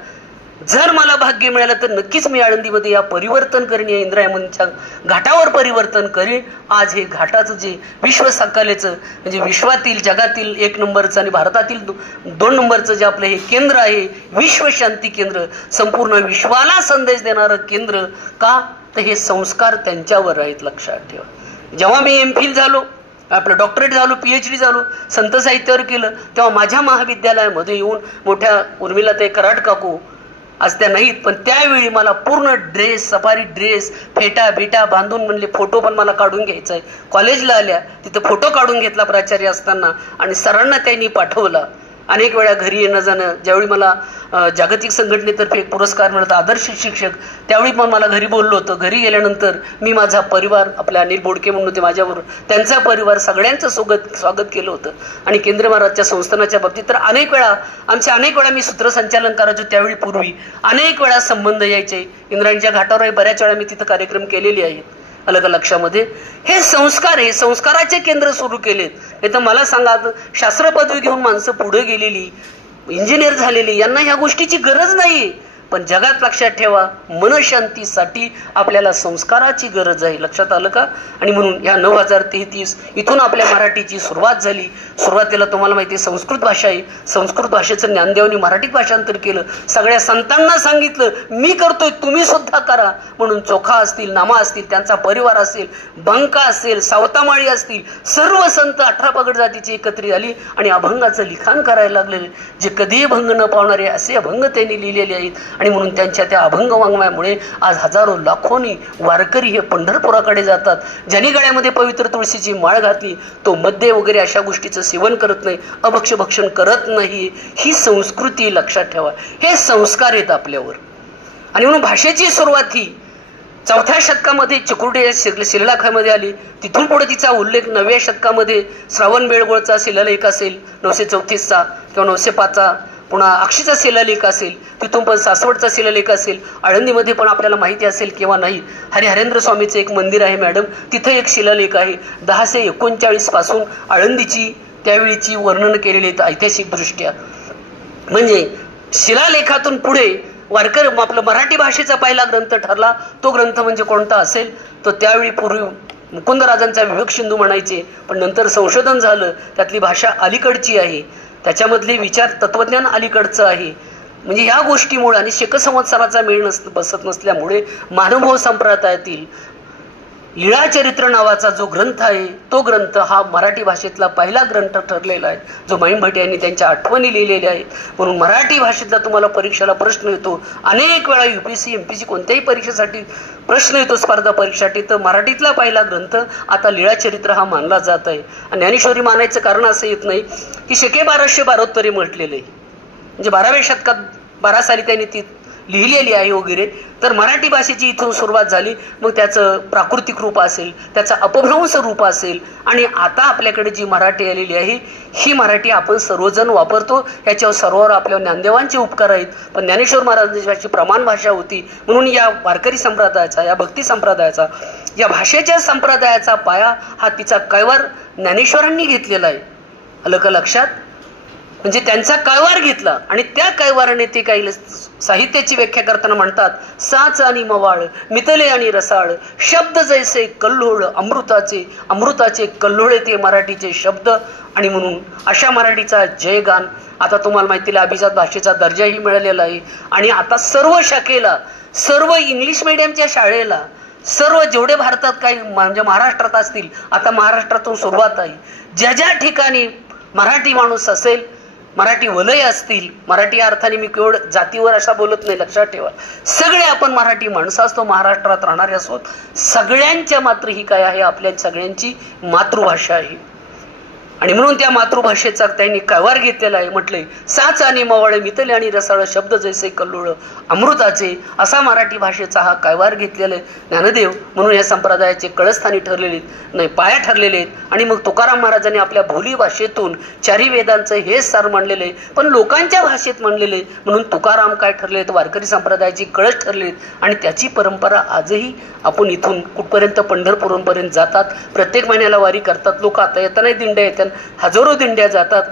जर मला भाग्य मिळालं तर नक्कीच मी आळंदीमध्ये या परिवर्तन करीन, या इंद्रायणीच्या घाटावर परिवर्तन करीन. आज हे घाटाचं जे विश्व सकालेचं म्हणजे विश्वातील जगातील 1 नंबरचं आणि भारतातील 2 नंबरचं जे आपलं हे केंद्र आहे, विश्व शांती केंद्र, संपूर्ण विश्वाला संदेश देणारं केंद्र. का तर हे संस्कार त्यांच्यावर आहेत, लक्षात ठेवा. जेव्हा मी एमफिल झालो, आपलं डॉक्टरेट झालो, PhD झालो, संत साहित्यावर केलं, तेव्हा माझ्या महाविद्यालयामध्ये येऊन मोठ्या उर्मिला ते कराड काकू आज त्या नाहीत पण त्यावेळी मला पूर्ण ड्रेस, सफारी ड्रेस, फेटा बिटा बांधून म्हणले फोटो पण मला काढून घ्यायचा आहे. कॉलेजला आल्या तिथं फोटो काढून घेतला प्राचार्य असताना आणि सरांना त्यांनी पाठवला. अनेक वेळा घरी येणं जाणं. ज्यावेळी मला जागतिक संघटनेतर्फे एक पुरस्कार मिळत आदर्श शिक्षक, त्यावेळी पण मला घरी बोललो होतं. घरी गेल्यानंतर मी माझा परिवार, आपल्या अनिल बोडके म्हणून होते माझ्याबरोबर, त्यांचा परिवार सगळ्यांचं स्वागत केलं होतं. आणि केंद्र महाराजच्या संस्थानाच्या बाबतीत तर अनेक वेळा मी सूत्रसंचालन करायचो. त्यावेळी पूर्वी अनेक वेळा संबंध यायचे. इंद्रायणीच्या घाटावर बऱ्याच वेळा मी तिथं कार्यक्रम केलेले आहेत. अलग लक्षामध्ये हे संस्कार, हे संस्काराचे केंद्र सुरू केलेत. नाही तर मला सांगा, शास्त्र पदवी घेऊन माणसं पुढे गेलेली, इंजिनियर झालेली, यांना ह्या गोष्टीची गरज नाही. पण जगात लक्षात ठेवा, मनशांतीसाठी आपल्याला संस्काराची गरज आहे. लक्षात आलं का? आणि म्हणून या 9033 इथून आपल्या मराठीची सुरुवात झाली. सुरुवातीला तुम्हाला माहिती आहे संस्कृत भाषा आहे. संस्कृत भाषेचं ज्ञानदेवांनी मराठीत भाषांतर केलं. सगळ्या संतांना सांगितलं मी करतोय, तुम्ही सुद्धा करा. म्हणून चोखा असतील, नामा असतील, त्यांचा परिवार असेल, बंका असेल, सावतामाळी असतील, सर्व संत 18 पगड जातीची एकत्रित आली आणि अभंगाचं लिखाण करायला लागले. जे कधीही भंग न पावणारे असे अभंग त्यांनी लिहिलेले आहेत. आणि म्हणून त्यांच्या त्या अभंग वाङ्मयामुळे आज हजारो लाखोनी वारकरी हे पंढरपुराकडे जातात. ज्यांनी गळ्यामध्ये पवित्र तुळशीची माळ घातली तो मद्य वगैरे अशा गोष्टीचं सेवन करत नाही, अभक्षभक्षण करत नाही. ही संस्कृती लक्षात ठेवा. हे संस्कार आहेत आपल्यावर. आणि म्हणून भाषेची सुरुवात ही 4थ्या शतकामध्ये चिकुर्डे शिलालेखामध्ये आली. तिथून पुढे तिचा उल्लेख 9व्या शतकामध्ये श्रावण बेळगोळचा शिलालेख असेल 934चा किंवा 905चा, पुन्हा अक्षीचा शिलालेख असेल, तिथून पण सासवडचा शिलालेख असेल. आळंदीमध्ये पण आपल्याला माहिती असेल किंवा नाही, हरिहरेंद्र स्वामीचं एक मंदिर आहे मॅडम, तिथं एक शिलालेख आहे. 1039 पासून आळंदीची त्यावेळीची वर्णन केलेली आहेत ऐतिहासिक दृष्ट्या. म्हणजे शिलालेखातून पुढे वारकर आपलं मराठी भाषेचा पहिला ग्रंथ ठरला. तो ग्रंथ म्हणजे कोणता असेल तर त्यावेळी पूर्वी मुकुंदराजांचा विवेक सिंधू म्हणायचे, पण नंतर संशोधन झालं, त्यातली भाषा अलीकडची आहे, त्याच्यामधले विचार तत्वज्ञान अलीकडचं आहे. म्हणजे ह्या गोष्टीमुळे आणि शेकसंवत्सराचा मेळ बसत नसल्यामुळे महानुभाव संप्रदायातील लीळाचरित्र नावाचा जो ग्रंथ आहे तो ग्रंथ हा मराठी भाषेतला पहिला ग्रंथ ठरलेला आहे, जो महिम भट यांनी त्यांच्या आठवणी लिहिलेल्या आहेत. म्हणून मराठी भाषेतला तुम्हाला परीक्षेला प्रश्न येतो, अनेक वेळा UPSC MPSC कोणत्याही परीक्षेसाठी प्रश्न येतो, स्पर्धा परीक्षेसाठी, तर मराठीतला पहिला ग्रंथ आता लीळाचरित्र हा मानला जात आहे. आणि ज्ञानेश्वरी मानायचं कारण असं येत नाही की शेके 1272 म्हटलेलं आहे, म्हणजे 12व्या शतकात 12 साली त्यांनी ती लिहिलेली आहे वगैरे. तर मराठी भाषेची इथून सुरुवात झाली. मग त्याचं प्राकृतिक रूप असेल, त्याचा अपभ्रंश रूप असेल. आणि आता आपल्याकडे जी मराठी आलेली आहे ही मराठी आपण सर्वजण वापरतो. याच्यावर सर्वांवर आपल्या ज्ञानदेवांचे उपकार आहेत. पण ज्ञानेश्वर महाराजांची प्रमाण भाषा होती. म्हणून या वारकरी संप्रदायाचा, या भक्ती संप्रदायाचा, या भाषेच्या संप्रदायाचा पाया हा तिचा कैवार ज्ञानेश्वरांनी घेतलेला आहे. आलं का लक्षात? म्हणजे त्यांचा कैवार घेतला आणि त्या कैवाराने ते काही साहित्याची व्याख्या करताना म्हणतात, साच आणि मवाळ, मितले आणि रसाळ, शब्द जैसे कल्लोळ, अमृताचे कल्लोळे ते मराठीचे शब्द. आणि म्हणून अशा मराठीचा जयगान आता तुम्हाला माहिती आहे अभिजात भाषेचा दर्जाही मिळालेला आहे. आणि आता सर्व शाखेला, सर्व इंग्लिश मिडियमच्या शाळेला, सर्व जेवढे भारतात काही म्हणजे महाराष्ट्रात असतील, आता महाराष्ट्रातून सुरुवात आहे, ज्या ज्या ठिकाणी मराठी माणूस असेल मराठी वलय असतील, मराठी अर्थाने मी केवळ जातीवर अशा बोलत नाही, लक्षात ठेवा. सगळे आपण मराठी माणसं असतो, महाराष्ट्रात राहणारे असोत. सगळ्यांच्या मात्र ही काय आहे, आपल्या सगळ्यांची मातृभाषा आहे. आणि म्हणून त्या मातृभाषेचा त्यांनी कैवार घेतलेला आहे. म्हटलंय साच आणि मवाळे मितले आणि रसाळ शब्द जैसे कल्लोळ अमृताचे, असा मराठी भाषेचा हा कैवार घेतलेला आहे ज्ञानदेव. म्हणून या संप्रदायाचे कळस्थानी ठरलेले नाही, पाया ठरलेले आहेत. आणि मग तुकाराम महाराजांनी आपल्या भोली भाषेतून चारी वेदांचं हेच सार मांडलेलं आहे, पण लोकांच्या भाषेत मांडलेले. म्हणून तुकाराम काय ठरले आहेत, वारकरी संप्रदायाची कळस ठरले. आणि त्याची परंपरा आजही आपण इथून कुठपर्यंत पंढरपूरपर्यंत जातात. प्रत्येक महिन्याला वारी करतात लोक. आता येताना दिंड्या येतात, हजारो दिंड्या जातात.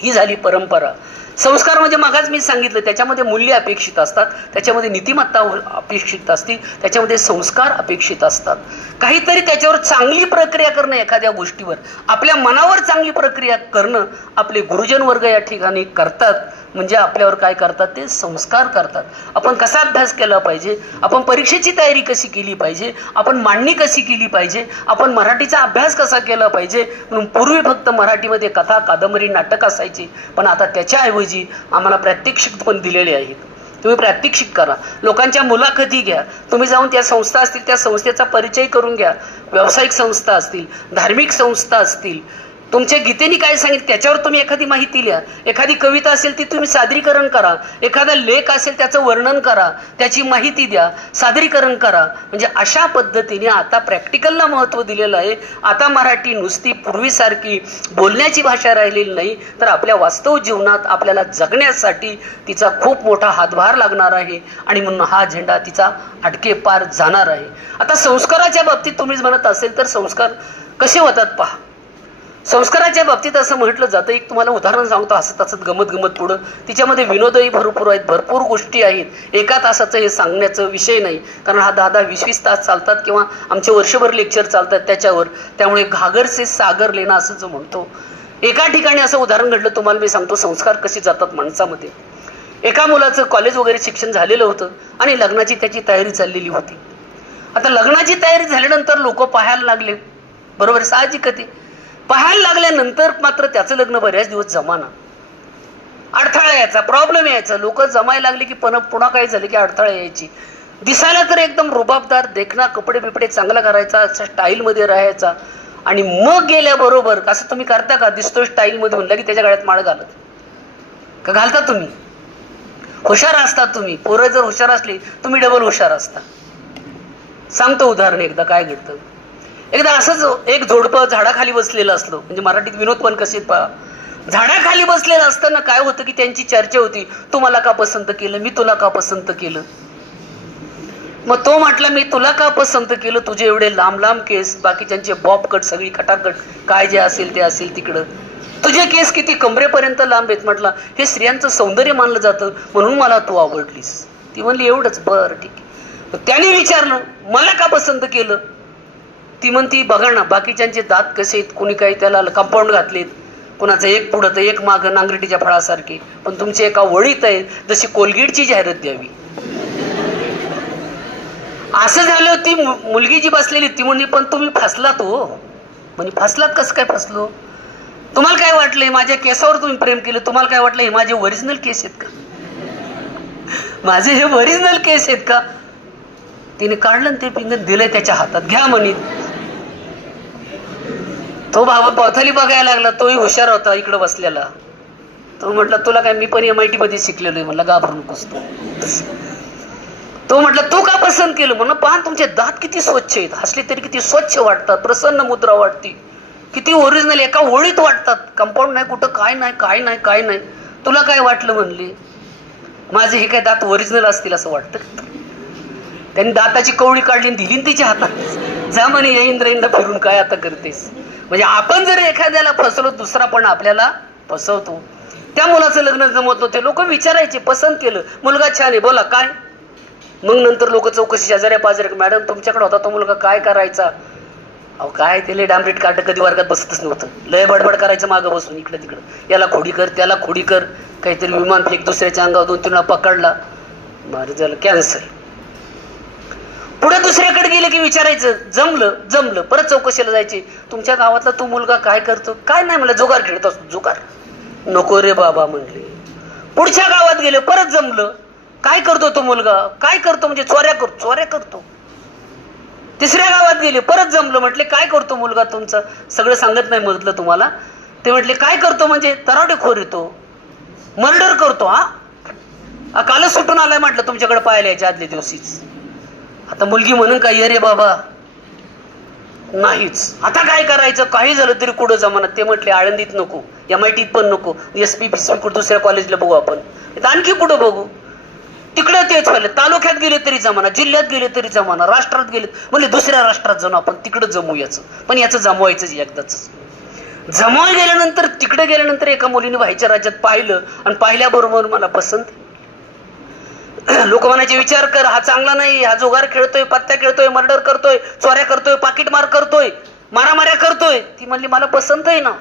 ही झाली परंपरा. संस्कार म्हणजे मागाच मी सांगितलं, त्याच्यामध्ये मूल्य अपेक्षित असतात, त्याच्यामध्ये नीतिमत्ता अपेक्षित असते, त्याच्यामध्ये संस्कार अपेक्षित असतात. काहीतरी त्याच्यावर चांगली प्रक्रिया करणं, एखाद्या गोष्टीवर आपल्या मनावर चांगली प्रक्रिया करणं आपले गुरुजन वर्ग या ठिकाणी करतात. म्हणजे आपल्यावर काय करतात, ते संस्कार करतात. आपण कसा अभ्यास केला पाहिजे, आपण परीक्षेची तयारी कशी केली पाहिजे, आपण मांडणी कशी केली पाहिजे, आपण मराठीचा अभ्यास कसा केला पाहिजे. म्हणून पूर्वी फक्त मराठीमध्ये कथा, कादंबरी, नाटक असायची, पण आता त्याच्याऐवजी आम्हाला प्रात्यक्षिक पण दिलेले आहेत. तुम्ही प्रात्यक्षिक करा, लोकांच्या मुलाखती घ्या, तुम्ही जाऊन त्या संस्था असतील त्या संस्थेचा परिचय करून घ्या. व्यावसायिक संस्था असतील, धार्मिक संस्था असतील, तुमच्या गीतेने काय सांगितलं त्याच्यावर तुम्ही एखादी माहिती लिहा. एखादी कविता असेल ती तुम्ही सादरीकरण करा, एखादा लेख असेल त्याचं वर्णन करा, त्याची माहिती द्या, सादरीकरण करा. म्हणजे अशा पद्धतीने आता प्रॅक्टिकलला महत्त्व दिलेलं आहे. आता मराठी नुसती पूर्वीसारखी बोलण्याची भाषा राहिलेली नाही, तर आपल्या वास्तव जीवनात आपल्याला जगण्यासाठी तिचा खूप मोठा हातभार लागणार आहे. आणि म्हणून हा झेंडा तिचा अटके पार जाणार आहे. आता संस्काराच्या बाबतीत तुम्हीच म्हणत असेल तर संस्कार कसे होतात पहा. संस्काराच्या बाबतीत असं म्हटलं जातं, एक तुम्हाला उदाहरण सांगतो, हसत हसत गमत गमत पुढं. तिच्यामध्ये विनोदही भरपूर आहेत, भरपूर गोष्टी आहेत. एका तासाचं हे सांगण्याचं विषय नाही, कारण हा 10-20 तास चालतात किंवा आमचे वर्षभर लेक्चर चालतात त्याच्यावर. त्यामुळे घागर से सागर लेणं असं जो म्हणतो. एका ठिकाणी असं उदाहरण घडलं तुम्हाला मी सांगतो, संस्कार कसे जातात माणसामध्ये. एका मुलाचं कॉलेज वगैरे शिक्षण झालेलं होतं आणि लग्नाची त्याची तयारी चाललेली होती. आता लग्नाची तयारी झाल्यानंतर लोक पाहायला लागले, बरोबर, साहजिक ते पाहायला लागल्यानंतर मात्र त्याचं लग्न बऱ्याच दिवस जमाना. अडथळा यायचा, प्रॉब्लेम यायचा. लोक जमायला लागले की पुन्हा काय झालं की अडथळा यायची. दिसायला तर एकदम रुबाबदार, देखना, कपडे बिपडे चांगला करायचा, स्टाईलमध्ये राहायचा. आणि मग गेल्याबरोबर असं तुम्ही करता का, दिसतो स्टाईलमध्ये म्हणलं की त्याच्या गळ्यात माळ घालत का, घालता तुम्ही? हुशार असतात तुम्ही, पोरं जर हुशार असली तुम्ही डबल हुशार असता. सांगतो उदाहरण एकदा काय घडतं. एकदा असंच एक जोडपं झाडाखाली बसलेलं असलं, म्हणजे मराठीत विनोद पण कसे पहा. झाडाखाली बसलेलं असताना काय होतं की त्यांची चर्चा होती, तू मला का पसंत केलं, मी तुला का पसंत केलं. मग तो म्हटला, मी तुला का पसंत केलं, तुझे एवढे लांब लांब केस, बाकीच्यांचे बॉब कट, सगळी खटाखट, काय जे असेल ते असेल तिकडं, तुझे केस किती कमरेपर्यंत लांब आहेत. म्हटलं हे स्त्रियांचं सौंदर्य मानलं जातं, म्हणून मला तू आवडलीस. ती म्हणली एवढंच, बरं ठीक आहे. त्याने विचारलं मला का पसंत केलं. ती म्हणती बघा ना, बाकीच्यांचे दात कसे आहेत, कुणी काही त्याला कंपाऊंड घातलेत, कुणाचं एक पुढं तर एक मागं नांगरटीच्या फळासारखे, पण तुमचे एका वळीत आहे जशी कोलगेटची जाहिरात द्यावी. असं झालं. ती मुलगी जी बसलेली ती म्हणली पण तुम्ही फसलात हो. म्हणजे फसलात कसं काय फसलो, तुम्हाला काय वाटलंय माझ्या केसावर तुम्ही प्रेम केलं, तुम्हाला काय वाटलं हे माझे ओरिजिनल केस आहेत का, माझे हे ओरिजिनल केस आहेत का. तिने काढलं ते पिंजन दिलंय त्याच्या हातात, घ्या म्हणीत. तो बाबा पावथाली बघायला लागला, तोही हुशार होता इकडं बसलेला. तो म्हटलं तुला काय, मी पण MIT मध्ये शिकलेलो आहे, म्हणलं घाबरू नकोस तू. तो म्हटलं तू का पसंत केलं. म्हणलं पहा तुमचे दात किती स्वच्छ आहेत, हसले तरी किती स्वच्छ वाटतात, प्रसन्न मुद्रा वाटते, किती ओरिजिनल, एका ओळीत वाटतात, कंपाऊंड नाही कुठं, काय नाही काय नाही काय नाही. तुला काय वाटलं म्हणले, माझे हे काय दात ओरिजिनल असतील असं वाटतं. त्यांनी दाताची कवळी काढली दिली तिच्या हातात, जा म्हणे या इंद्र फिरून काय आता करतेस. म्हणजे आपण जर एखाद्याला फसवलो, दुसरा पण आपल्याला फसवतो. त्या मुलाचं लग्न जमत नव्हते, लोक विचारायचे, पसंत केलं, मुलगा छान आहे, बोला काय. मग नंतर लोक चौकशी, शेजाऱ्या पाजाऱ्या, मॅडम तुमच्याकडे होता तो मुलगा, काय करायचा. अहो काय ते लय डांबरीट काट, कधी वर्गात बसतच नव्हतं, लय बडबड करायचं मागं बसून, इकडं तिकडं, याला खोडी कर त्याला खोडी कर, काहीतरी विमान फेक दुसऱ्याच्या अंगावर 2-3 वेळा पकडला, बरं झालं कॅन्सर. पुढे दुसऱ्याकडे गेले की विचारायचं, जमलं, परत चौकशीला जायची, तुमच्या गावातला तो मुलगा काय करतो, काय नाही, मला जुगार खेळत असतो, जुगार. नको रे बाबा म्हणले. पुढच्या गावात गेले, परत जमलं. काय करतो तो मुलगा, काय करतो म्हणजे चोऱ्या करतो. तिसऱ्या गावात गेले, परत जमलं. म्हटले काय करतो मुलगा तुमचा, सगळं सांगत नाही म्हटलं तुम्हाला. ते म्हटले काय करतो म्हणजे तरावडेखोर येतो, मर्डर करतो. हा कालच सुटून आलाय म्हटलं तुमच्याकडे पाहायला यायच्या आदल्या दिवशीच. आता मुलगी म्हणून काय अरे बाबा नाहीच, आता काय करायचं, काही झालं तरी कुठं जमाना. ते म्हटले आळंदीत नको, MIT पण नको, SP कुठं दुसऱ्या कॉलेजला बघू आपण, आणखी कुठं बघू. तिकडे तेच व्हायला, तालुक्यात गेले तरी जमाना, जिल्ह्यात गेले तरी जमाना, राष्ट्रात गेले म्हणजे दुसऱ्या राष्ट्रात जाऊन आपण तिकडे जमू याचं. पण याचं जमवायचंच एकदाच. जमवाय गेल्यानंतर तिकडे गेल्यानंतर एका मुलीने व्हायच्या राज्यात पाहिलं आणि पाहिल्याबरोबर मला पसंत. लोक म्हणायचे विचार कर, हा चांगला नाही, हा जुगार खेळतोय, पत्त्या खेळतोय, मर्डर करतोय, चोऱ्या करतोय, पाकिटमार करतोय, मारामाऱ्या करतोय. ती म्हणली मला पसंत आहे ना.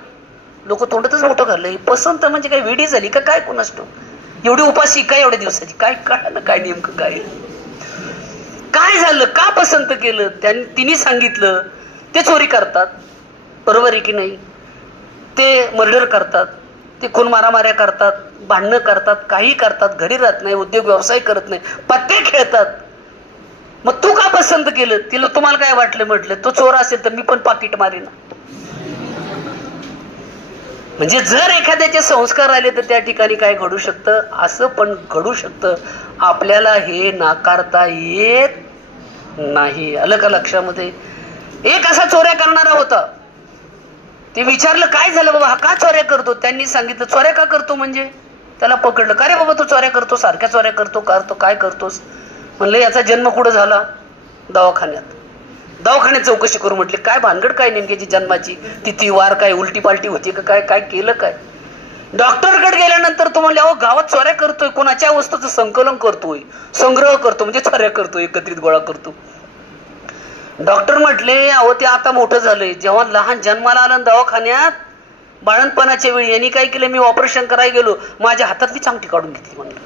लोक तोंडातच मोठं घाललंय. पसंत म्हणजे काय वेडी झाली का काय कोणास ठाऊक. एवढी उपाशी काय एवढ्या दिवसाची, काय कळलं काय नेमकं काय झालं, का पसंत केलं. तिने सांगितलं. ते चोरी करतात, बरोबर आहे की नाही, ते मर्डर करतात, ते खून मारामाऱ्या करतात, भांडणं करतात, काही करतात, घरी राहत नाही, उद्योग व्यवसाय करत नाही, पत्ते खेळतात. मग तू का पसंत केलं. तिला तुम्हाला काय वाटलं म्हटलं तो चोर असेल तर मी पण पाकिट मारीन. म्हणजे जर एखाद्याचे संस्कार आले तर त्या ठिकाणी काय घडू शकतं, असं पण घडू शकतं. आपल्याला हे नाकारता येत नाही. आलं का लक्षामध्ये. एक असा चोऱ्या करणारा होता. ते विचारलं काय झालं बाबा, हा का चोऱ्या करतो. त्यांनी सांगितलं चोऱ्या का करतो म्हणजे. त्याला पकडलं, का रे बाबा तू चोऱ्या करतो, सारख्या चोऱ्या करतो काय करतोस. म्हणलं याचा जन्म कुठं झाला, दवाखान्यात चौकशी करू म्हटले. काय भानगड काय नेमक्याची जन्माची, तिथी वार काय, उलटी पालटी होती का काय, काय केलं काय. डॉक्टरकडे गेल्यानंतर तो म्हणले अहो गावात चोऱ्या करतोय, कोणाच्या वस्तूचं संकलन करतोय, संग्रह करतो म्हणजे चोऱ्या करतोय, एकत्रित गोळा करतो. डॉक्टर म्हटले अहो ते आता मोठं झालंय, जेव्हा लहान जन्माला आलं दवाखान्यात बाळणपणाच्या वेळी यांनी काय केलं, मी ऑपरेशन करायला गेलो, माझ्या हातातली चांगटी काढून घेतली म्हणलं.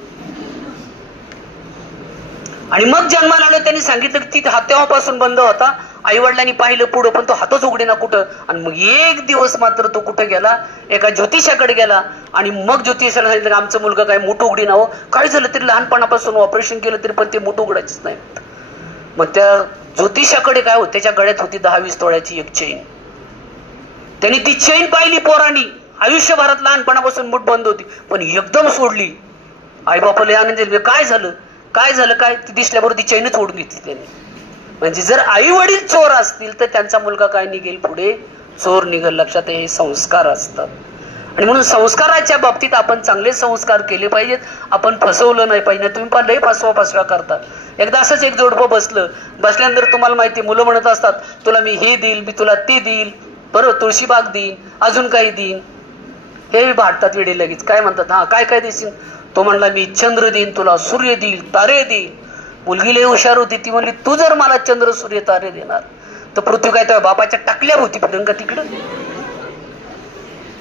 आणि मग जन्माला आलं त्यांनी सांगितलं की ती हात तेव्हापासून बंद होता. आई वडिलांनी पाहिलं पुढं पण तो हातच उघडे ना कुठं. आणि मग एक दिवस मात्र तो कुठं गेला, एका ज्योतिषाकडे गेला. आणि मग ज्योतिषाला सांगितलं आमचा मुलगा काय मोठं उघडी ना हो, काय झालं तरी लहानपणापासून ऑपरेशन केलं तरी पण ते मोठं उघडायचंच नाही. मग त्या ज्योतिषाकडे काय होत, त्याच्या गळ्यात होती 10-20 तोळ्याची एक चेन. त्यांनी ती चेन पाहिली पोरांनी, आयुष्यभरात लहानपणापासून मूठ बंद होती पण एकदम सोडली. आई बापाला आनंद दिला, काय झालं काय, ती दिसल्याबरोबर ती चैनच ओढून घेतली त्यांनी. म्हणजे जर आई वडील चोर असतील तर त्यांचा मुलगा काय निघेल, पुढे चोर निघेल. लक्षात हे संस्कार असतात. आणि म्हणून संस्काराच्या बाबतीत आपण चांगले संस्कार केले पाहिजेत. आपण फसवलं नाही पाहिजे. तुम्ही पण लई फसवा करतात. एकदा असंच एक जोडपं बसल्यानंतर तुम्हाला माहिती, मुलं म्हणत असतात तुला मी हे देईल, मी तुला ते देईल, बरोबर तुळशीबाग देईन, अजून काही देईन. हे भाटतात वेळे लगेच. काय म्हणतात, हा काय देशील. तो म्हणला मी चंद्र देईन तुला, सूर्य देईल, तारे देईल. मुलगी लई हुशार होती, ती म्हणली तू जर मला चंद्र सूर्य तारे देणार तर पृथ्वी काय तर बापाच्या टाकल्या होती फिरंग तिकडं.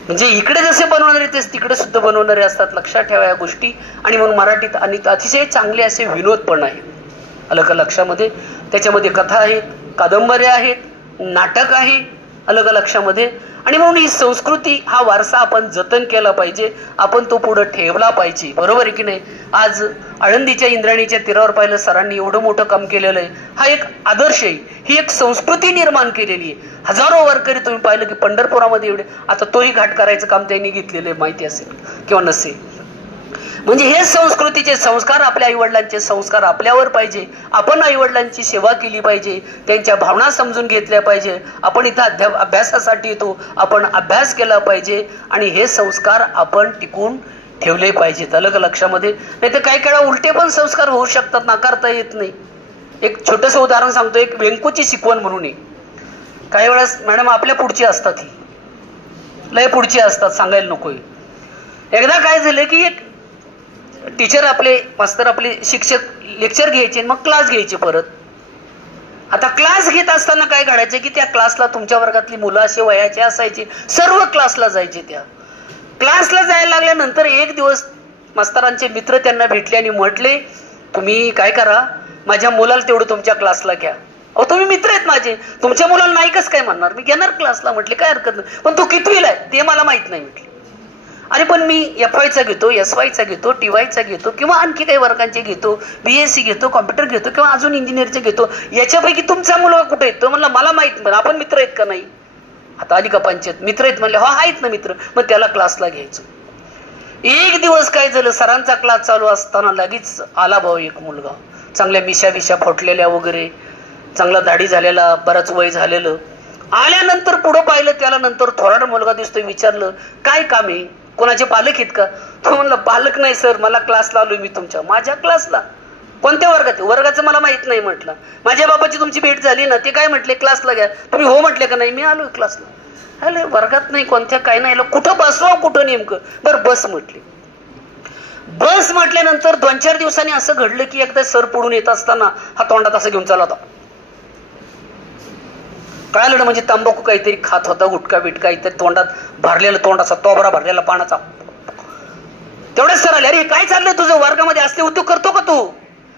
म्हणजे इकडे जसे बनवणारे तेच तिकडे सुद्धा बनवणारे असतात. लक्षात ठेवा या गोष्टी. आणि म्हणून मराठीत आणि अतिशय चांगले असे विनोद पण आहेत. आलं का लक्षामध्ये. त्याच्यामध्ये कथा आहेत, कादंबऱ्या आहेत, नाटक आहे. आलं का लक्षामध्ये. आणि म्हणून ही संस्कृती, हा वारसा आपण जतन केला पाहिजे, आपण तो पुढे ठेवला पाहिजे. बरोबर आहे की नाही. आज आळंदीच्या इंद्रायणीच्या तीरावर पाहिलं सरांनी एवढं मोठं काम केलेलं आहे. हा एक आदर्श आहे, ही एक संस्कृती निर्माण केलेली आहे. हजारो वारकरी तुम्ही पाहिलं की पंढरपुरामध्ये एवढे, आता तोही घाट करायचं काम त्यांनी घेतलेलं आहे, माहिती असेल किंवा नसेल. म्हणजे हे संस्कृतीचे संस्कार, आपल्या आईवडिलांचे संस्कार आपल्यावर पाहिजे. आपण आईवडिलांची सेवा केली पाहिजे, त्यांच्या भावना समजून घेतल्या पाहिजे. आपण इथं अभ्यासासाठी येतो, आपण अभ्यास केला पाहिजे आणि हे संस्कार आपण टिकून ठेवले पाहिजेत. आलं का लक्षामध्ये. नाही तर काही काळा उलटे पण संस्कार होऊ शकतात, नाकारता येत नाही. एक छोटस उदाहरण सांगतो. एक वेंकूची शिकवण म्हणून आहे. काही वेळेस मॅडम आपल्या पुढची असतात, ही लय पुढची असतात, सांगायला नकोय. एकदा काय झालं की एक टीचर आपले मास्तर आपले शिक्षक लेक्चर घ्यायचे, मग क्लास घ्यायचे परत. आता क्लास घेत असताना काय घडायचं की त्या क्लासला तुमच्या वर्गातली मुलं असे वयाचे असायचे, सर्व क्लासला जायचे. त्या क्लासला जायला लागल्यानंतर एक दिवस मास्तरांचे मित्र त्यांना भेटले आणि म्हटले तुम्ही काय करा, माझ्या मुलाला तेवढं तुमच्या क्लासला घ्या. अहो तुम्ही मित्र आहेत माझे, तुमच्या मुलाला नाही कसं काय म्हणणार, मी घेणार क्लासला. म्हटले काय हरकत नाही, पण तो कितवीला आहे ते मला माहित नाही म्हटले. अरे पण मी FYचा घेतो, SYचा घेतो, TYचा घेतो किंवा आणखी काही वर्गांचे घेतो, BSc घेतो, कॉम्प्युटर घेतो किंवा अजून इंजिनिअरचे घेतो, याच्यापैकी तुमचा मुलगा कुठे येतो? म्हणला मला माहित नाही, आपण मित्र आहेत का? नाही. आता आली का पंचायत? मित्र आहेत म्हणले, हो आहेत ना मित्र. मग त्याला क्लासला घ्यायचं. एक दिवस काय झालं, सरांचा क्लास चालू असताना लगेच आला भाऊ एक मुलगा, चांगल्या मिशा फुटलेल्या वगैरे, चांगला दाढी झालेला, बराच वय झालेलं. आल्यानंतर पुढं पाहिलं त्याला, नंतर थोराड मुलगा दिसतोय. विचारलं काय काम आहे, कोणाचे पालक आहेत का? तो म्हणला पालक नाही सर, मला क्लासला आलोय मी तुमच्या. माझ्या क्लासला? कोणत्या वर्गात? वर्गाचं मला माहित नाही म्हटलं. माझ्या बाबाची तुमची भेट झाली ना, ते काय म्हटले क्लासला घ्या. तुम्ही हो म्हटले का? नाही, मी आलोय क्लासला. अरे वर्गात नाही, कोणत्या काय नाही, कुठं बसवा, कुठं नेमकं? बरं बस म्हटले. बस म्हटल्यानंतर 2-4 दिवसांनी असं घडलं की एकदा सर पुढून येत असताना हा तोंडात असं घेऊन चालला होता. कळालं म्हणजे तंबाखू काहीतरी खात होता, गुटखा बिटका इतर, तोंडात भरलेलं, तोंडाचा तोबरा भरलेला पाण्याचा. तेवढेच सर आले, अरे काय चाललंय तुझं, वर्गामध्ये असले उद्योग करतो का तू?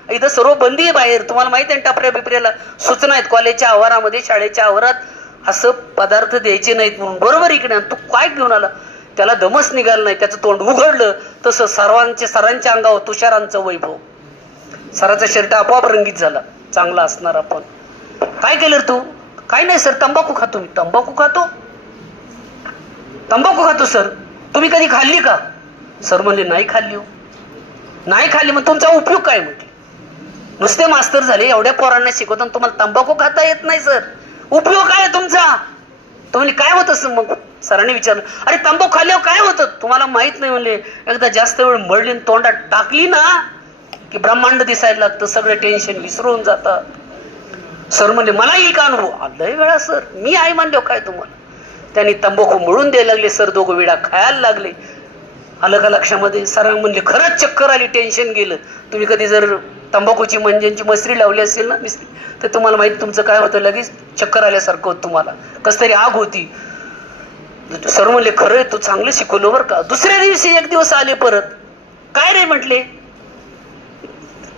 इथं सर्व बंदी आहे बाहेर, तुम्हाला माहिती आहे, टपऱ्या बिपऱ्याला सूचना आहेत कॉलेजच्या आवारामध्ये, शाळेच्या आवारात असं पदार्थ द्यायचे नाहीत म्हणून. बरोबर इकडे तू काय घेऊन आला? त्याला दमच निघालं नाही, त्याचं तोंड उघडलं. तसं सरांच्या अंगावर तुषारांचं वैभव. सराचा शर्ट आपोआप रंगीत झाला, चांगला असणार. आपण काय केलं तू? काय नाही सर, तंबाखू खातो मी. तंबाखू खातो? तंबाखू खातो सर, तुम्ही कधी खाल्ली का? सर म्हणले नाही खाल्ली हो. नाही खाल्ली, मग तुमचा उपयोग काय? म्हटले नुसते मास्तर झाले, एवढ्या पोरांना शिकवतो, तुम्हाला तंबाखू खाता येत नाही सर, उपयोग काय तुमचा? तो म्हणजे काय होतं मग? सरांनी विचारलं, अरे तंबाखू खाल्ल्यावर काय होतं? तुम्हाला माहित नाही म्हणले. एकदा जास्त वेळ मळली तोंडात टाकली ना की ब्रह्मांड दिसायला लागतं, सगळं टेन्शन विसरून जातात. सर म्हणले मला येईल का अनुभव? लय वेळा सर, मी आई म्हणलो काय तुम्हाला. त्यांनी तंबाखू मळून द्यायला लागले, सर दोघं विडा खायला लागले. आलं का लक्षामध्ये? सर म्हणले खरंच चक्कर आली, टेन्शन गेलं. तुम्ही कधी जर तंबाखूची मंज्यांची मसरी लावली असेल ना मिसरी, तर तुम्हाला माहिती तुमचं काय होतं, लगेच चक्कर आल्यासारखं होतं, तुम्हाला कस तरी आग होती. सर म्हणले खरंय, तू चांगलं शिकवलं बरं का. दुसऱ्या दिवशी एक दिवस आले परत. काय रे म्हटले,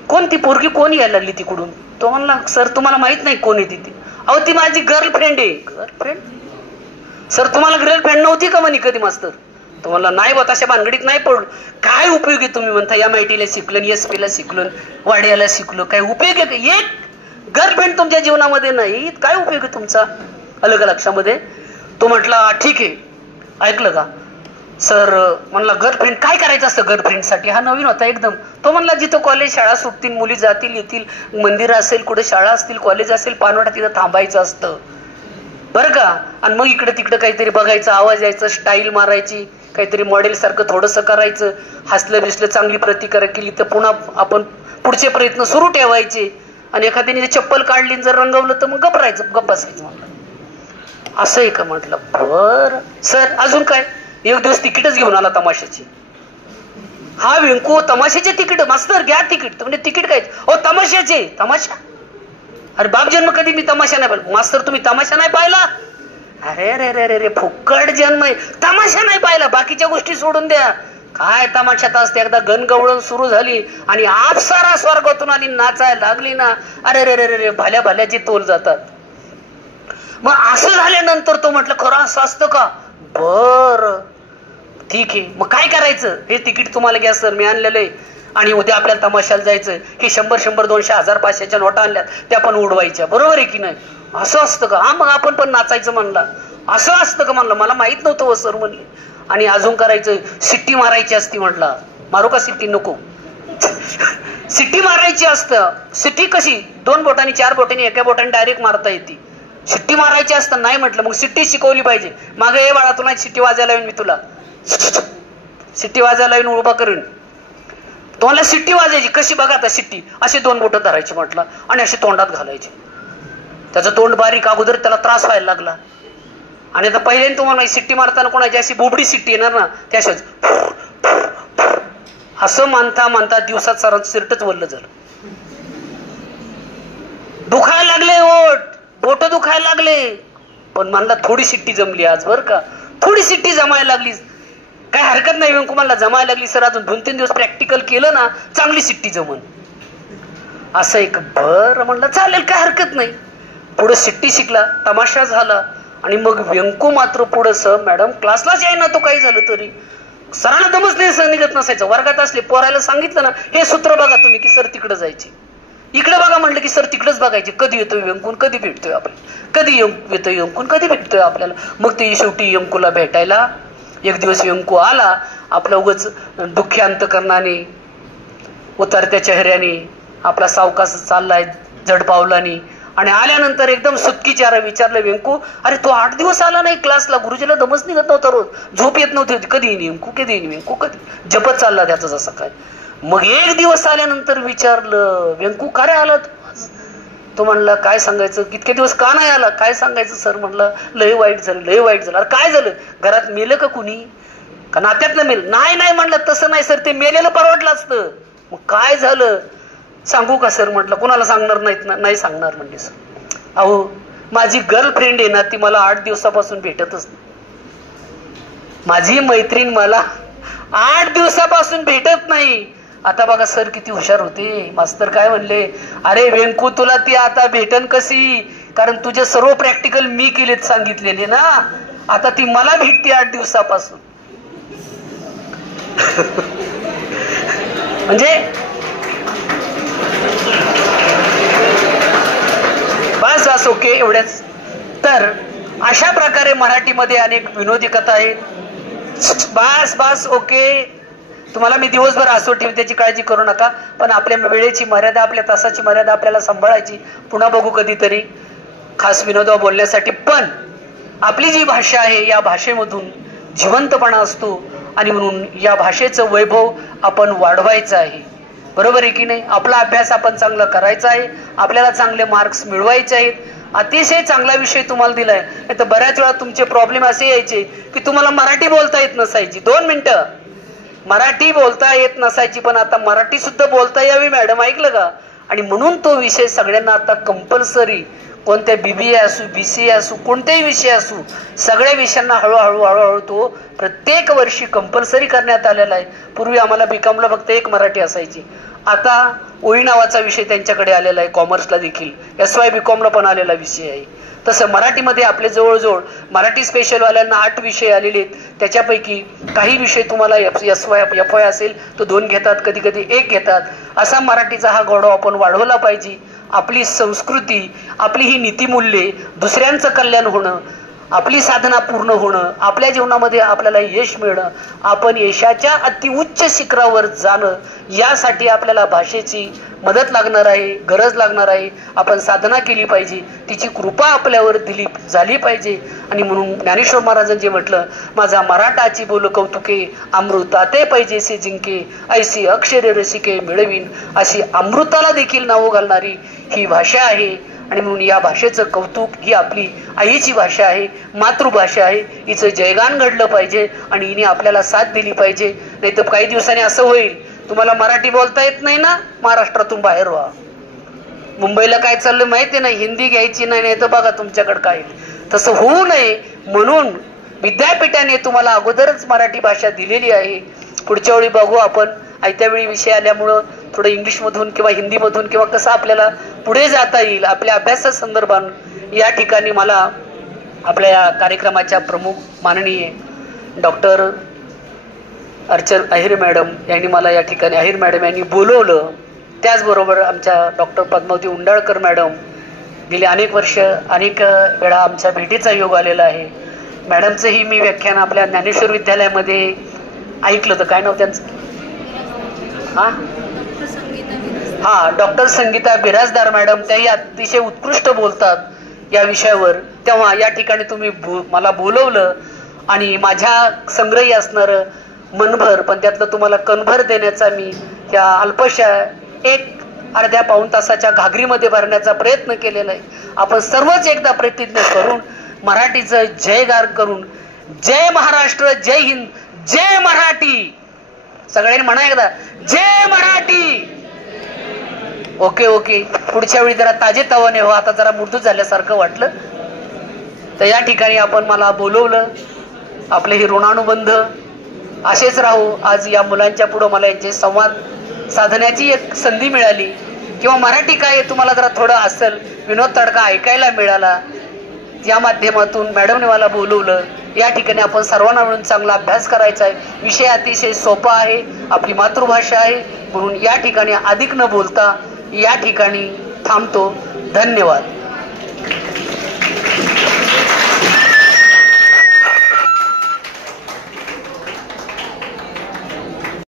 कोणती पोरगी कोण यायला लागली तिकडून? तो म्हणला सर तुम्हाला माहित नाही कोण आहे ती? अहो ती माझी गर्लफ्रेंड आहे. गर्लफ्रेंड? सर तुम्हाला गर्लफ्रेंड नव्हती का म्हणे कधी मास्तर? तो म्हणला नाही बा, तशा भानगडीत नाही पडलो. काय उपयोग आहे तुम्ही म्हणता, MIT ला शिकलो, SP ला शिकलो, वाड्याला शिकलो, काय उपयोग आहे? एक गर्लफ्रेंड तुमच्या जीवनामध्ये नाही, काय उपयोग आहे तुमचा? आलं का लक्षामध्ये? तो म्हटला ठीक आहे, ऐकलं का सर? म्हणला गर्लफ्रेंड काय करायचं असतं गर्लफ्रेंडसाठी? हा नवीन होता एकदम. तो म्हणला जिथं कॉलेज शाळा सुटतील, मुली जातील येतील, मंदिर असेल, कुठे शाळा असतील, कॉलेज असेल, पानवटा, तिथं थांबायचं असतं बरं का. आणि मग इकडे तिकडे काहीतरी बघायचं, आवाज यायचं, स्टाईल मारायची, काहीतरी मॉडेल सारखं थोडंसं करायचं, हसलं बिसलं, चांगली प्रतिक्रिया केली तर पुन्हा आपण पुढचे प्रयत्न सुरू ठेवायचे. आणि एखाद्याने चप्पल काढली जर रंगवलं तर मग गप्प बसायचं. म्हणलं असं आहे का? म्हटलं बर सर. अजून काय? एक दिवस तिकीटच घेऊन आला तमाशाची. हा व्यंकू, तमाशाचे तिकीट? मास्तर घ्या तिकीट. म्हणजे तिकीट काय? ओ तमाशाचे. तमाशा? अरे बाप जन्म कधी मी तमाशा नाही पाहिला. मास्तर तुम्ही तमाशा नाही पाहिला? अरे रे रे रे रे, फुक्कड जन्म आहे, तमाशा नाही पाहिला. बाकीच्या गोष्टी सोडून द्या, काय तमाशात असते. एकदा गणगवळण सुरू झाली आणि आपसारा स्वर्गातून आली, नाचायला लागली ना, अरे रे रे रे, भल्या भल्याचे तोल जातात. मग असं झाल्यानंतर तो म्हटलं खरं असं असतं का? बर ठीक आहे, मग काय करायचं? हे तिकीट तुम्हाला घ्या सर, मी आणलेलं आहे, आणि उद्या आपल्याला तमाशाला जायचं. हे 100, 200, 1000, 500च्या नोटा आणल्यात, त्या पण उडवायच्या. बरोबर आहे की नाही? असं असतं का? हा, मग आपण पण नाचायचं म्हणला. असं असतं का म्हणलं? मला माहित नव्हतं हो सर म्हणले. आणि अजून करायचं, शिट्टी मारायची असती. म्हटलं मारू का शिट्टी? नको, शिट्टी मारायची असतं. शिट्टी कशी? 2 बोटांनी 4 बोटांनी, एका बोटाने डायरेक्ट मारता येते. शिट्टी मारायची असतं. नाही म्हटलं, मग शिट्टी शिकवली पाहिजे. मागे ये बाळा, तुला शिट्टी वाजायला येईन मी, तुला शिट्टी वाजायला येईन, उभा करून तुम्हाला शिट्टी वाजायची. कशी बघा आता शिट्टी? असे 2 बोटं धरायची म्हटलं, आणि असे तोंडात घालायचे. त्याचं तोंड बारीक, अगोदर त्याला त्रास व्हायला लागला. आणि आता पहिल्यांदा तुम्हाला शिट्टी मारताना कोणाची अशी बोबडी शिट्टी येणार ना, त्याशाच असं मानता मानता दिवसात सरांचं शिरटच वल्ल झालं. दुखायला लागले ओठ, बोट दुखायला लागले. पण म्हणला थोडी शिट्टी जमली आज बरं का, थोडी शिट्टी जमायला लागली. काय हरकत नाही व्यंकू, मला जमायला लागली सर, अजून 2-3 दिवस प्रॅक्टिकल केलं ना, चांगली शिट्टी जमन. असं एक बरं म्हणलं, चालेल, काय हरकत नाही. पुढे शिट्टी शिकला, तमाशा झाला. आणि मग व्यंकू मात्र पुढं सर मॅडम क्लासलाच आहे ना तो, काही झालं तरी सरांना दमच नाही निघत नसायचं. वर्गात असले पोरायला सांगितलं ना, हे सूत्र बघा तुम्ही, की सर तिकडे जायचे. इकडे बघा म्हटलं की सर तिकडेच बघायचे. कधी येतोय व्यंकून, कधी भेटतोय आपल्याला, कधी येतोय व्यंकून, कधी भेटतोय आपल्याला. मग ते शेवटी व्यंकूला भेटायला एक दिवस व्यंकू आला. आपला उगाच दुःखी अंतकरणाने, उतरत्या चेहऱ्याने, आपला सावकाश चाललाय जड पावलानी. आणि आल्यानंतर एकदम सुटकीचारा विचारलं, व्यंकू अरे तो 8 दिवस आला नाही क्लासला, गुरुजीला दमच निघत नव्हता, रोज झोप येत नव्हती, कधी येईन व्यंकू, कधी येईन व्यंकू, कधी जपत चालला त्याचा जसा काय. मग एक दिवस आल्यानंतर विचारलं, व्यंकू का रे आला तो? म्हणला काय सांगायचं, इतके दिवस का नाही आला, काय सांगायचं सर. म्हणलं लय वाईट झालं, लय वाईट झालं. अरे काय झालं, घरात मेलं का कुणी, का नात्यातलं मेल? नाही म्हणलं तसं नाही सर, ते मेलेलं परवडलं असतं. मग काय झालं सांगू का सर? म्हटलं कुणाला सांगणार नाहीत ना. नाही सांगणार म्हणजे सर. अहो माझी गर्लफ्रेंड आहे ना, ती मला 8 दिवसापासून भेटतच नाही. माझी मैत्रीण मला 8 दिवसापासून भेटत नाही. आता बघा सर किती हुशार होते. मास्तर काय म्हणले, अरे व्यंकू तुला ती आता भेटन कशी, कारण तुझे सर्व प्रॅक्टिकल मी केलेत सांगितलेले ना, आता ती मला भेटते 8 दिवसापासून. म्हणजे बस ओके एवढ्याच. तर अशा प्रकारे मराठीमध्ये अनेक विनोदी कथा आहेत. बस ओके. तुम्हाला मी दिवसभर असो ठेवून त्याची काळजी करू नका, पण आपल्या वेळेची मर्यादा, आपल्या तासाची मर्यादा आपल्याला सांभाळायची. पुन्हा बघू कधीतरी खास विनोदा बोलण्यासाठी. पण आपली जी भाषा आहे या भाषेमधून जिवंतपणा असतो आणि म्हणून या भाषेचं वैभव आपण वाढवायचं आहे. बरोबर आहे की नाही? आपला अभ्यास आपण चांगला करायचा आहे, आपल्याला चांगले मार्क्स मिळवायचे आहेत. अतिशय चांगला विषय तुम्हाला दिलाय. नाही तर बऱ्याच वेळा तुमचे प्रॉब्लेम असे यायचे की तुम्हाला मराठी बोलता येत नसायची. 2 मिनिटं मराठी बोलता येत नसायची, पण आता मराठी सुद्धा बोलता यावी मॅडम, ऐकलं का? आणि म्हणून तो विषय सगळ्यांना आता कंपल्सरी, कोणत्या BBA असू, BCA असू, कोणतेही विषय असू, सगळ्या विषयांना हळूहळू तो प्रत्येक वर्षी कंपल्सरी करण्यात आलेला आहे. पूर्वी आम्हाला बीकॉमला फक्त 1 मराठी असायची. आता ओळी नावाचा विषय त्यांच्याकडे आलेला आहे. कॉमर्सला देखील SY बीकॉमला पण आलेला विषय आहे. तसं मराठीमध्ये आपले जवळजवळ मराठी स्पेशलवाल्यांना 8 विषय आलेले आहेत. त्याच्यापैकी काही विषय तुम्हाला FY असेल तर 2 घेतात, कधी कधी 1 घेतात. असा मराठीचा हा गौरव आपण वाढवला पाहिजे. आपली संस्कृती, आपली ही नीतिमूल्ये, दुसऱ्यांचं कल्याण होणं, आपली साधना पूर्ण होणं, आपल्या जीवनामध्ये आपल्याला यश मिळणं, आपण यशाच्या अतिउच्च शिखरावर जाणं, यासाठी आपल्याला भाषेची मदत लागणार आहे, गरज लागणार आहे. आपण साधना केली पाहिजे, तिची कृपा आपल्यावर झाली पाहिजे. आणि म्हणून ज्ञानेश्वर महाराजांनी म्हटलं, माझा मराठाची बोल कौतुके, अमृता ते पाहिजेसे जिंके, ऐशी अक्षरे रसिके मिळवीन. अशी अमृताला देखील नाव घालणारी ही भाषा आहे. आणि म्हणून या भाषेचं कौतुक, ही आपली आईची भाषा आहे, मातृभाषा आहे. हिचं जयगान घडलं पाहिजे आणि हिने आपल्याला साथ दिली पाहिजे. नाही तर काही दिवसांनी असं होईल, तुम्हाला मराठी बोलता येत नाही ना, महाराष्ट्रातून बाहेर व्हा. मुंबईला काय चाललं माहिती नाही, हिंदी घ्यायची नाही तर बघा तुमच्याकडे काय. तसं होऊ नये म्हणून विद्यापीठाने तुम्हाला अगोदरच मराठी भाषा दिलेली आहे. पुढच्या वेळी बघू आपण. आयत्या वेळी विषय आल्यामुळं थोडं इंग्लिशमधून किंवा हिंदीमधून किंवा कसं आपल्याला पुढे जाता येईल आपल्या अभ्यासासंदर्भात. या ठिकाणी मला आपल्या या कार्यक्रमाच्या प्रमुख माननीय डॉक्टर अर्चना अहिर मॅडम यांनी मला या ठिकाणी, अहिर मॅडम यांनी बोलवलं. त्याचबरोबर आमच्या डॉक्टर पद्मावती उंडाळकर मॅडम, गेली अनेक वर्ष अनेक वेळा आमच्या भेटीचा योग आलेला आहे. मॅडमचंही मी व्याख्यान आपल्या ज्ञानेश्वर विद्यालयामध्ये ऐकलं. तर काय नाव त्यांचं? डॉक्टर संगीता बिराजदार मॅडम, त्याही अतिशय उत्कृष्ट बोलतात या विषयावर. तेव्हा या ठिकाणी तुम्ही मला बोलवलं आणि माझ्या संग्रही असणारं मनभर, पण त्यातलं तुम्हाला कणभर देण्याचा मी या अल्पशा 1-अर्ध्या-पाऊण तासाच्या घागरीमध्ये भरण्याचा प्रयत्न केलेला आहे. आपण सर्वच एकदा प्रतिज्ञा करून मराठीचं जयगार करून, जय महाराष्ट्र, जय हिंद, जय मराठी. सगळ्यांनी म्हणा एकदा, जय मराठी. ओके. पुढच्या वेळी जरा ताजे तवाने हो, आता जरा मृदू झाल्यासारखं वाटलं. तर या ठिकाणी आपण मला बोलवलं. आपले हे ऋणानुबंध असेच राहू. आज या मुलांच्या पुढं मला यांचे संवाद साधण्याची एक संधी मिळाली, किंवा मराठी काय तुम्हाला जरा थोडं असेल विनोद तडका ऐकायला मिळाला. या माध्यमातून मॅडमने मला बोलवलं. या ठिकाणी आपण सर्वांना मिळून चांगला अभ्यास करायचा आहे. विषय अतिशय सोपा आहे, आपली मातृभाषा आहे, म्हणून या ठिकाणी अधिक न बोलता या ठिकाणी थांबतो. धन्यवाद.